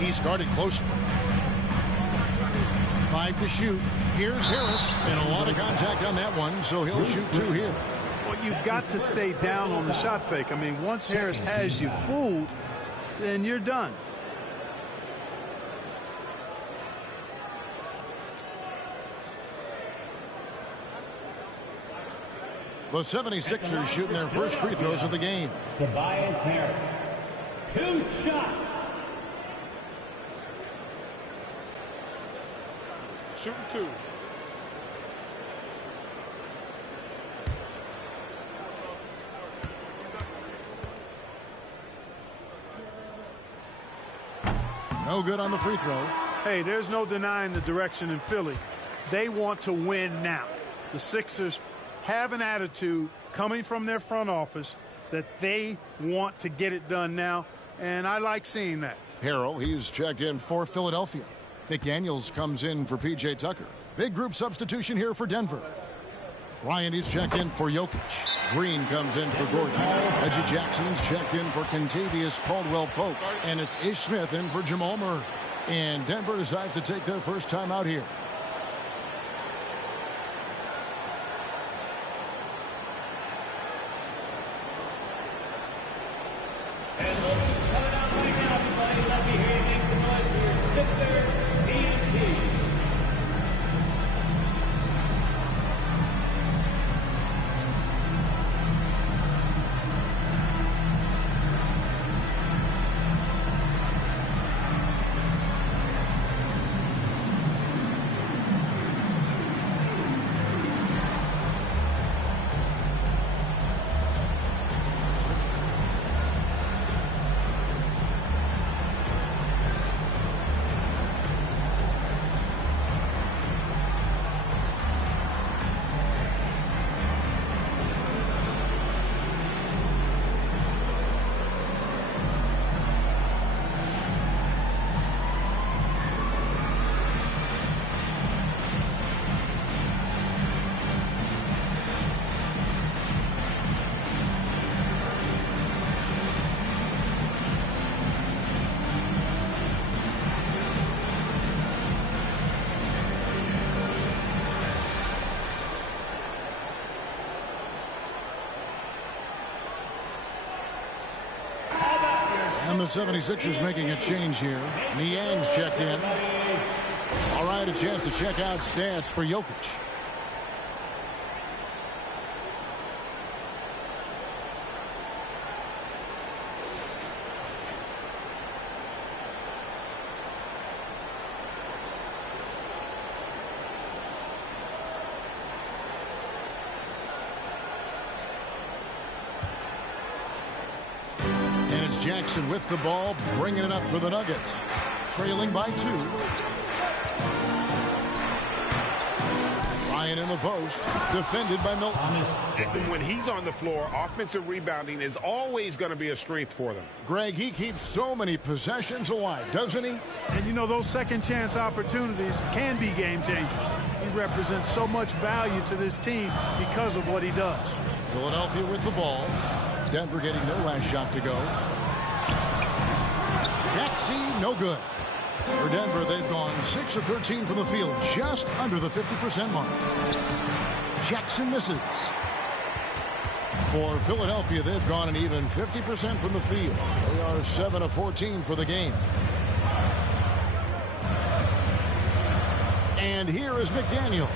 He's guarded closer. 5 to shoot. Here's Harris, and a lot of contact on that one, so he'll shoot 2 here. Well, you've got to stay down on the shot fake. I mean, once Harris has you fooled, then you're done. The 76ers shooting their first free throws of the game. Tobias Harris. 2 shots. Shooting 2. No good on the free throw. Hey, there's no denying the direction in Philly. They want to win now. The Sixers have an attitude coming from their front office that they want to get it done now, and I like seeing that. Harrell, he's checked in for Philadelphia. McDaniels comes in for P.J. Tucker. Big group substitution here for Denver. Ryan, he's checked in for Jokic. Green comes in for Gordon. Reggie Jackson's checked in for Kentavious Caldwell-Pope. And it's Ish Smith in for Jamal Murray. And Denver decides to take their first time out here. And the 76ers making a change here. Niang's checked in. All right, a chance to check out stats for Jokic. Jackson with the ball, bringing it up for the Nuggets. Trailing by 2. Ryan in the post, defended by Milton. When he's on the floor, offensive rebounding is always going to be a strength for them. Greg, he keeps so many possessions alive, doesn't he? And you know, those second chance opportunities can be game changing. He represents so much value to this team because of what he does. Philadelphia with the ball. Denver getting their last shot to go. Yaxie, no good. For Denver, they've gone 6 of 13 from the field, just under the 50% mark. Jackson misses. For Philadelphia, they've gone an even 50% from the field. They are 7 of 14 for the game. And here is McDaniel.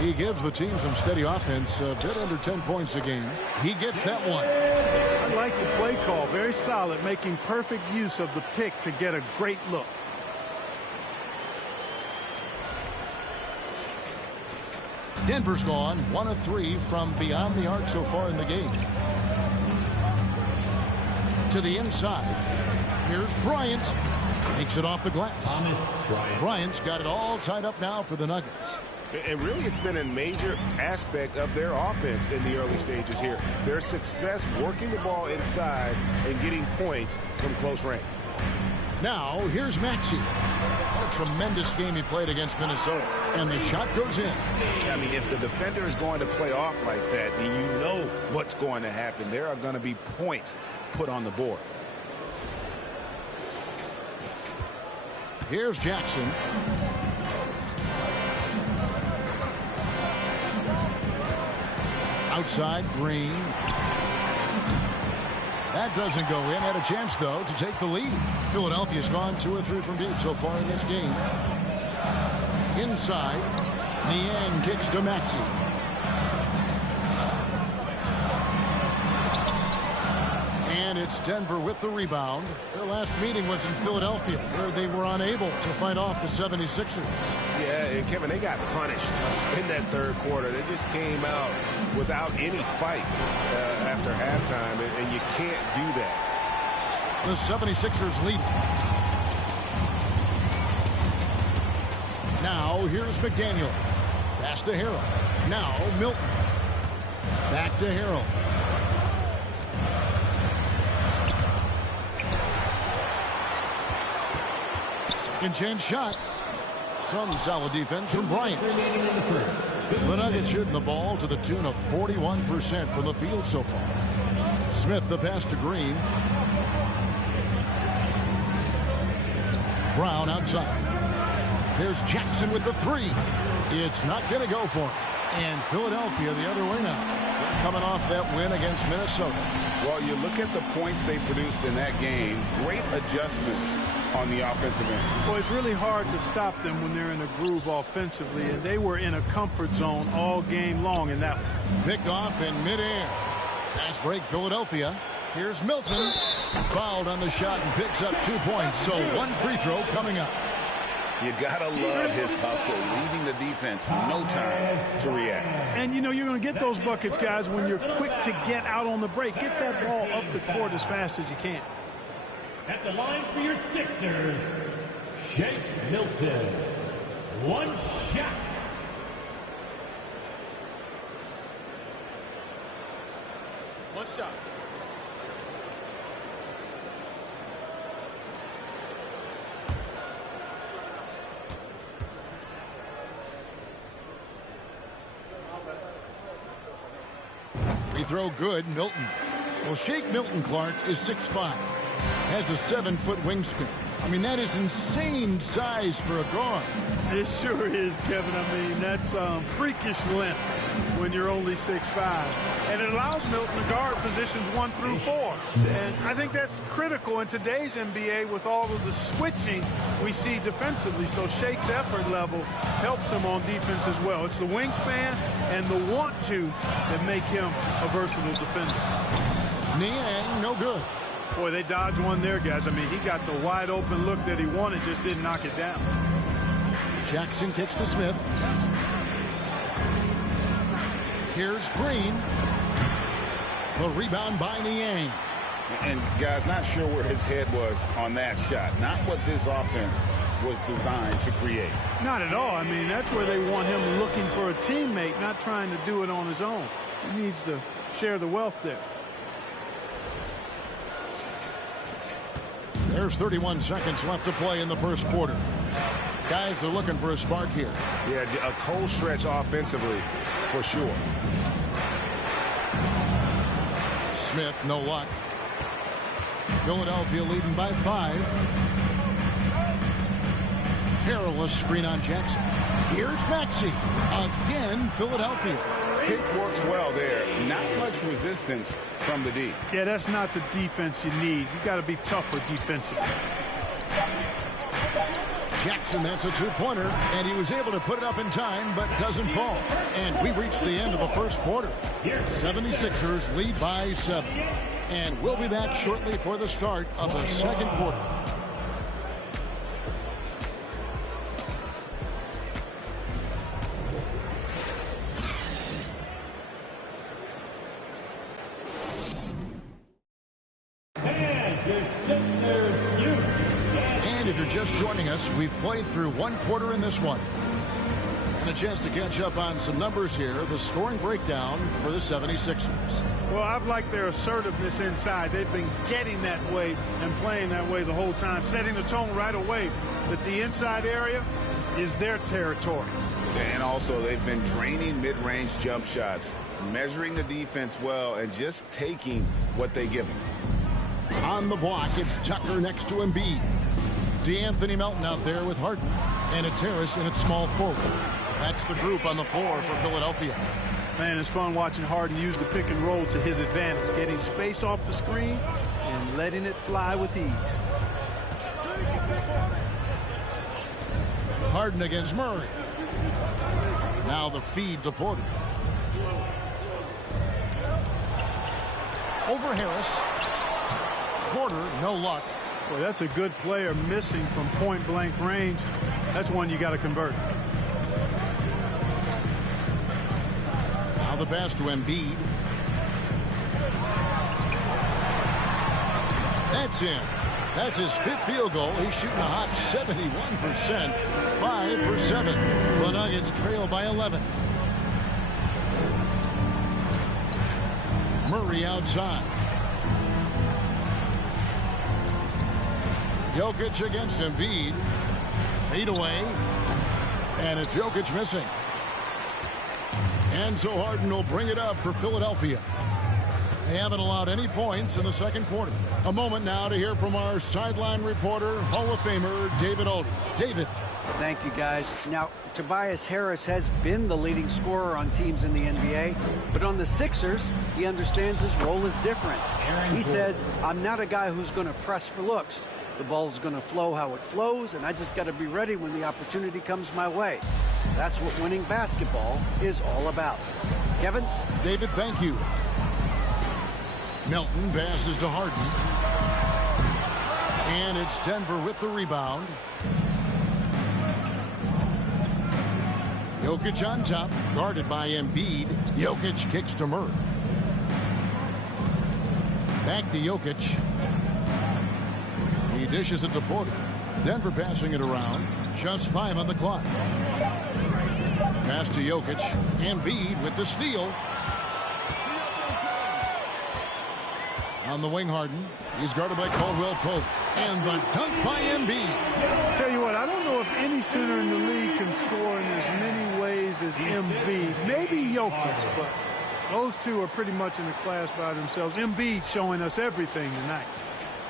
He gives the team some steady offense, a bit under 10 points a game. He gets that one. I like the play call. Very solid, making perfect use of the pick to get a great look. Denver's gone 1 of 3 from beyond the arc so far in the game. To the inside. Here's Bryant. Takes it off the glass. Bryant's got it all tied up now for the Nuggets. And really, it's been a major aspect of their offense in the early stages here. Their success working the ball inside and getting points from close range. Now, here's Maxey. What a tremendous game he played against Minnesota. And the shot goes in. I mean, if the defender is going to play off like that, then you know what's going to happen. There are going to be points put on the board. Here's Jackson. Outside, Green. That doesn't go in. Had a chance, though, to take the lead. Philadelphia's gone 2 or 3 from deep so far in this game. Inside, Niang kicks to Maxey. And it's Denver with the rebound. Their last meeting was in Philadelphia, where they were unable to fight off the 76ers. Yeah, and Kevin, they got punished in that third quarter. They just came out without any fight after halftime, and you can't do that. The 76ers lead. Now here's McDaniels. Pass to Harrell. Now Milton. Back to Harrell. Second chance shot. Some solid defense from Bryant. The Nuggets shooting the ball to the tune of 41% from the field so far. Smith the pass to Green. Brown outside. There's Jackson with the 3. It's not going to go for him. And Philadelphia the other way now. They're coming off that win against Minnesota. Well, you look at the points they produced in that game. Great adjustments on the offensive end. Well, it's really hard to stop them when they're in a groove offensively, and they were in a comfort zone all game long in that one. Picked off in midair. Fast break Philadelphia. Here's Milton. Fouled on the shot and picks up 2 points. So 1 free throw coming up. You gotta love his hustle, leaving the defense no time to react. And you know you're going to get those buckets, guys, when you're quick to get out on the break. Get that ball up the court as fast as you can. At the line for your Sixers, Shake Milton. 1 shot. One shot. Free throw good, Milton. Well, Shake Milton Clark is 6'5". Has a 7-foot wingspan. I mean, that is insane size for a guard. It sure is, Kevin. I mean, that's freakish length when you're only 6'5". And it allows Milton to guard positions 1 through 4. And I think that's critical in today's NBA with all of the switching we see defensively. So Shake's effort level helps him on defense as well. It's the wingspan and the want-to that make him a versatile defender. Niang, no good. Boy, they dodged one there, guys. I mean, he got the wide open look that he wanted, just didn't knock it down. Jackson kicks to Smith. Here's Green. The rebound by Niang. And guys, not sure where his head was on that shot. Not what this offense was designed to create. Not at all. I mean, that's where they want him looking for a teammate, not trying to do it on his own. He needs to share the wealth there. There's 31 seconds left to play in the first quarter. Guys are looking for a spark here. Yeah, a cold stretch offensively for sure. Smith, no luck. Philadelphia leading by 5. Perilous screen on Jackson. Here's Maxey. Again, Philadelphia. Pick works well there. Not much resistance from the D. Yeah, that's not the defense you need. You got to be tougher defensively. Jackson, that's a 2-pointer, and he was able to put it up in time, but doesn't fall. And we reached the end of the first quarter. 76ers lead by 7. And we'll be back shortly for the start of the second quarter. just joining us, we've played through one quarter in this one. And a chance to catch up on some numbers here. The scoring breakdown for the 76ers. Well, I've liked their assertiveness inside. They've been getting that way and playing that way the whole time, setting the tone right away that the inside area is their territory. And also, they've been draining mid-range jump shots, measuring the defense well, and just taking what they give them. On the block, it's Tucker next to Embiid. DeAnthony Melton out there with Harden. And it's Harris in its small forward. That's the group on the floor for Philadelphia. Man, it's fun watching Harden use the pick and roll to his advantage, getting space off the screen and letting it fly with ease. Harden against Murray. Now the feed to Porter. Over Harris. Porter, no luck. Boy, that's a good player missing from point-blank range. That's one you got to convert. Now the pass to Embiid. That's in. That's his 5th field goal. He's shooting a hot 71%. 5 for 7. The Nuggets trail by 11. Murray outside. Jokic against Embiid. Fade away. And it's Jokic missing. And so Harden will bring it up for Philadelphia. They haven't allowed any points in the second quarter. A moment now to hear from our sideline reporter, Hall of Famer David Aldridge. David. Thank you, guys. Now, Tobias Harris has been the leading scorer on teams in the NBA, but on the Sixers, he understands his role is different. He says, I'm not a guy who's going to press for looks. The ball's going to flow how it flows, and I just got to be ready when the opportunity comes my way. That's what winning basketball is all about. Kevin? David, thank you. Melton passes to Harden. And it's Denver with the rebound. Jokic on top, guarded by Embiid. Jokic kicks to Murray. Back to Jokic. He dishes it to Porter. Denver passing it around. Just 5 on the clock. Pass to Jokic. Embiid with the steal. On the wing, Harden. He's guarded by Caldwell Pope. And the dunk by Embiid. Tell you what, I don't know if any center in the league can score in as many ways as Embiid. Maybe Jokic, but those two are pretty much in the class by themselves. Embiid showing us everything tonight.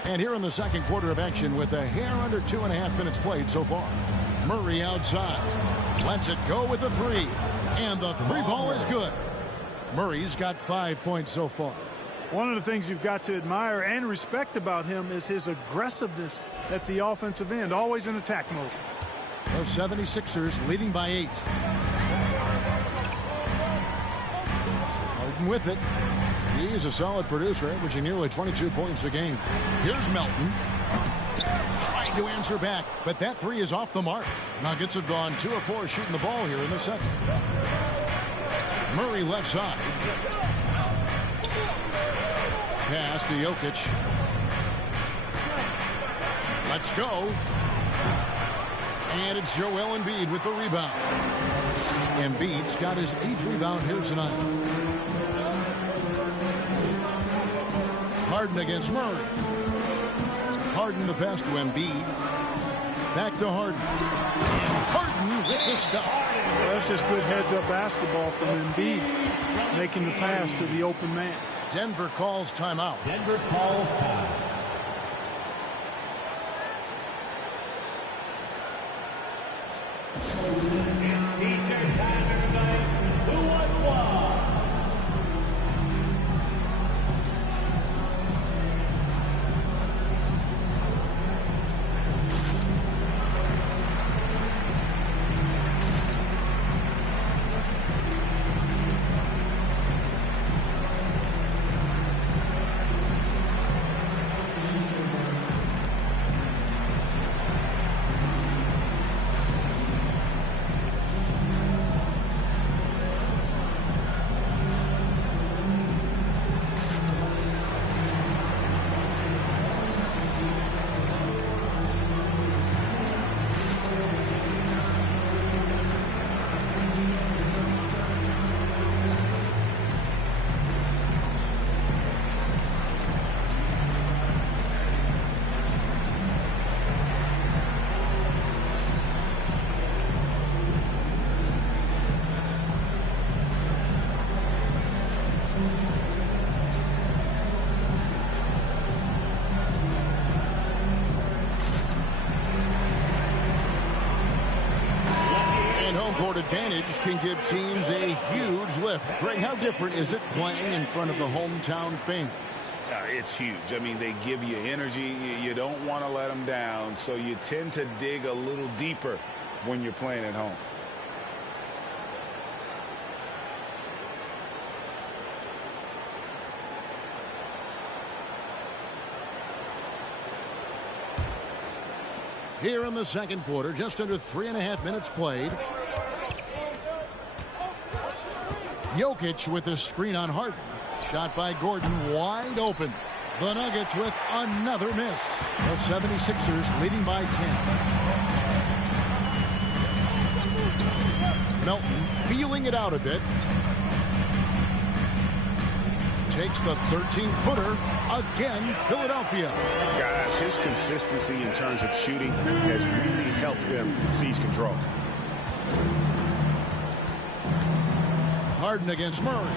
And here in the second quarter of action with a hair under 2.5 minutes played so far. Murray outside. Lets it go with the 3. And the 3 ball is good. Murray's got 5 points so far. One of the things you've got to admire and respect about him is his aggressiveness at the offensive end, always in attack mode. The 76ers leading by 8. Harden with it. He's a solid producer, averaging nearly 22 points a game. Here's Melton. Trying to answer back, but that 3 is off the mark. Nuggets have gone 2 of 4 shooting the ball here in the second. Murray left side. Pass to Jokic. Let's go. And it's Joel Embiid with the rebound. Embiid's got his 8th rebound here tonight. Harden against Murray. Harden the pass to Embiid. Back to Harden. And Harden with the stuff. Well, that's just good heads-up basketball from Embiid, making the pass to the open man. Denver calls timeout. Denver calls time. It's T-shirt time, everybody. Who wants one? And home court advantage can give teams a huge lift. Greg, how different is it playing in front of the hometown fans? It's huge. I mean, they give you energy. You don't want to let them down, so you tend to dig a little deeper when you're playing at home. Here in the second quarter, just under 3.5 minutes played. Jokic with a screen on Harden. Shot by Gordon, wide open. The Nuggets with another miss. The 76ers leading by 10. Melton feeling it out a bit. Takes the 13-footer. Again, Philadelphia. Guys, his consistency in terms of shooting has really helped them seize control. Harden against Murray.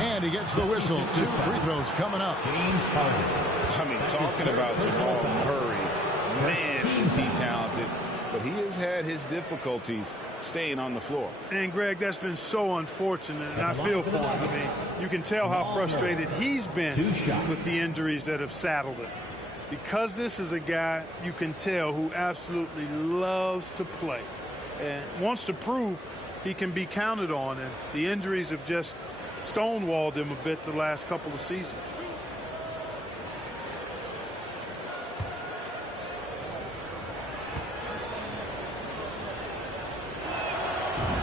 And he gets the whistle. 2 free throws coming up. I mean, talking about Jamal Murray, man, is he talented. But he has had his difficulties staying on the floor. And, Greg, that's been so unfortunate, and I feel for him. I mean, you can tell how frustrated he's been with the injuries that have saddled him. Because this is a guy, you can tell, who absolutely loves to play and wants to prove he can be counted on, and the injuries have just stonewalled him a bit the last couple of seasons.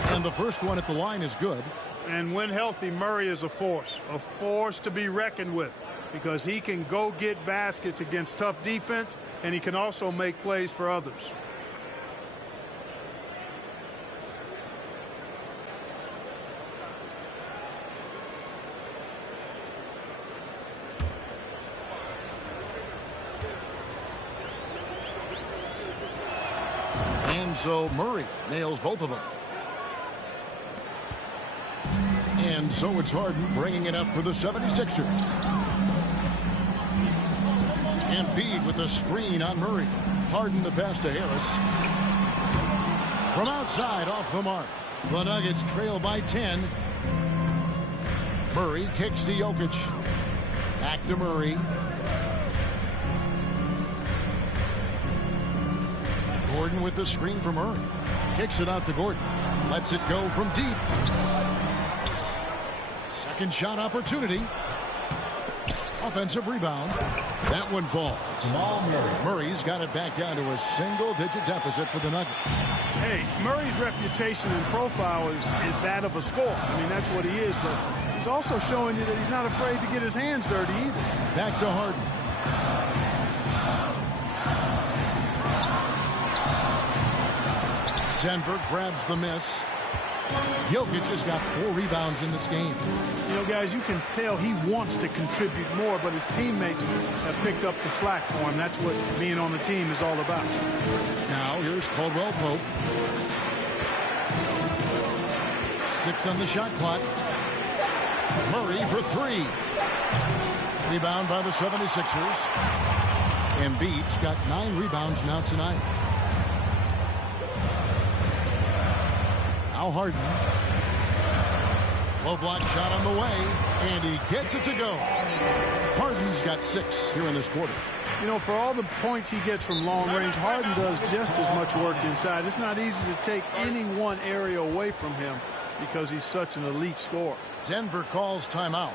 And the first one at the line is good. And when healthy, Murray is a force to be reckoned with, because he can go get baskets against tough defense, and he can also make plays for others. And so Murray nails both of them. And so it's Harden bringing it up for the 76ers. EMBIID with a screen on Murray. Harden the pass to Harris. From outside, off the mark. The Nuggets trail by 10. Murray kicks to Jokic. Back to Murray. Gordon with the screen from Murray. Kicks it out to Gordon. Lets it go from deep. Second shot opportunity. Offensive rebound. That one falls. Murray's got it back down to a single-digit deficit for the Nuggets. Hey, Murray's reputation and profile is that of a scorer. I mean, that's what he is, but he's also showing you that he's not afraid to get his hands dirty either. Back to Harden. Denver grabs the miss. Jokic has got 4 rebounds in this game. You know, guys, you can tell he wants to contribute more, but his teammates have picked up the slack for him. That's what being on the team is all about. Now here's Caldwell Pope. 6 on the shot clock. Murray for 3. Rebound by the 76ers. EMBIID's got 9 rebounds now tonight. Now Harden. Low block shot on the way, and he gets it to go. Harden's got 6 here in this quarter. You know, for all the points he gets from long range, Harden does just as much work inside. It's not easy to take any one area away from him because he's such an elite scorer. Denver calls timeout.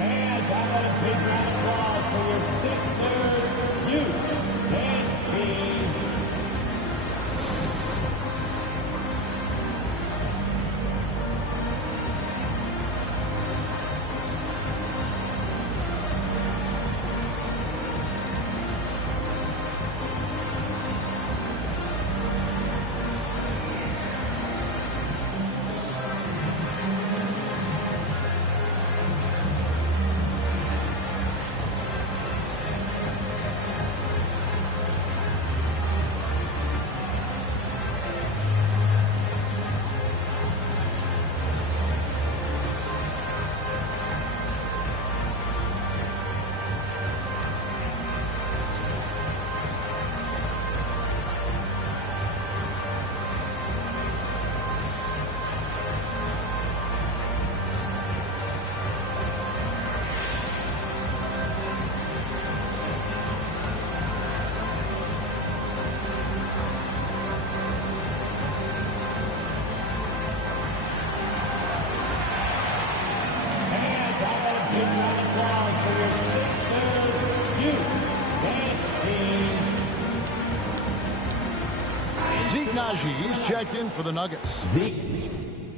And that a big round of applause for your Sixers youth and team. Zeke Naji, he's checked in for the Nuggets. Zeke.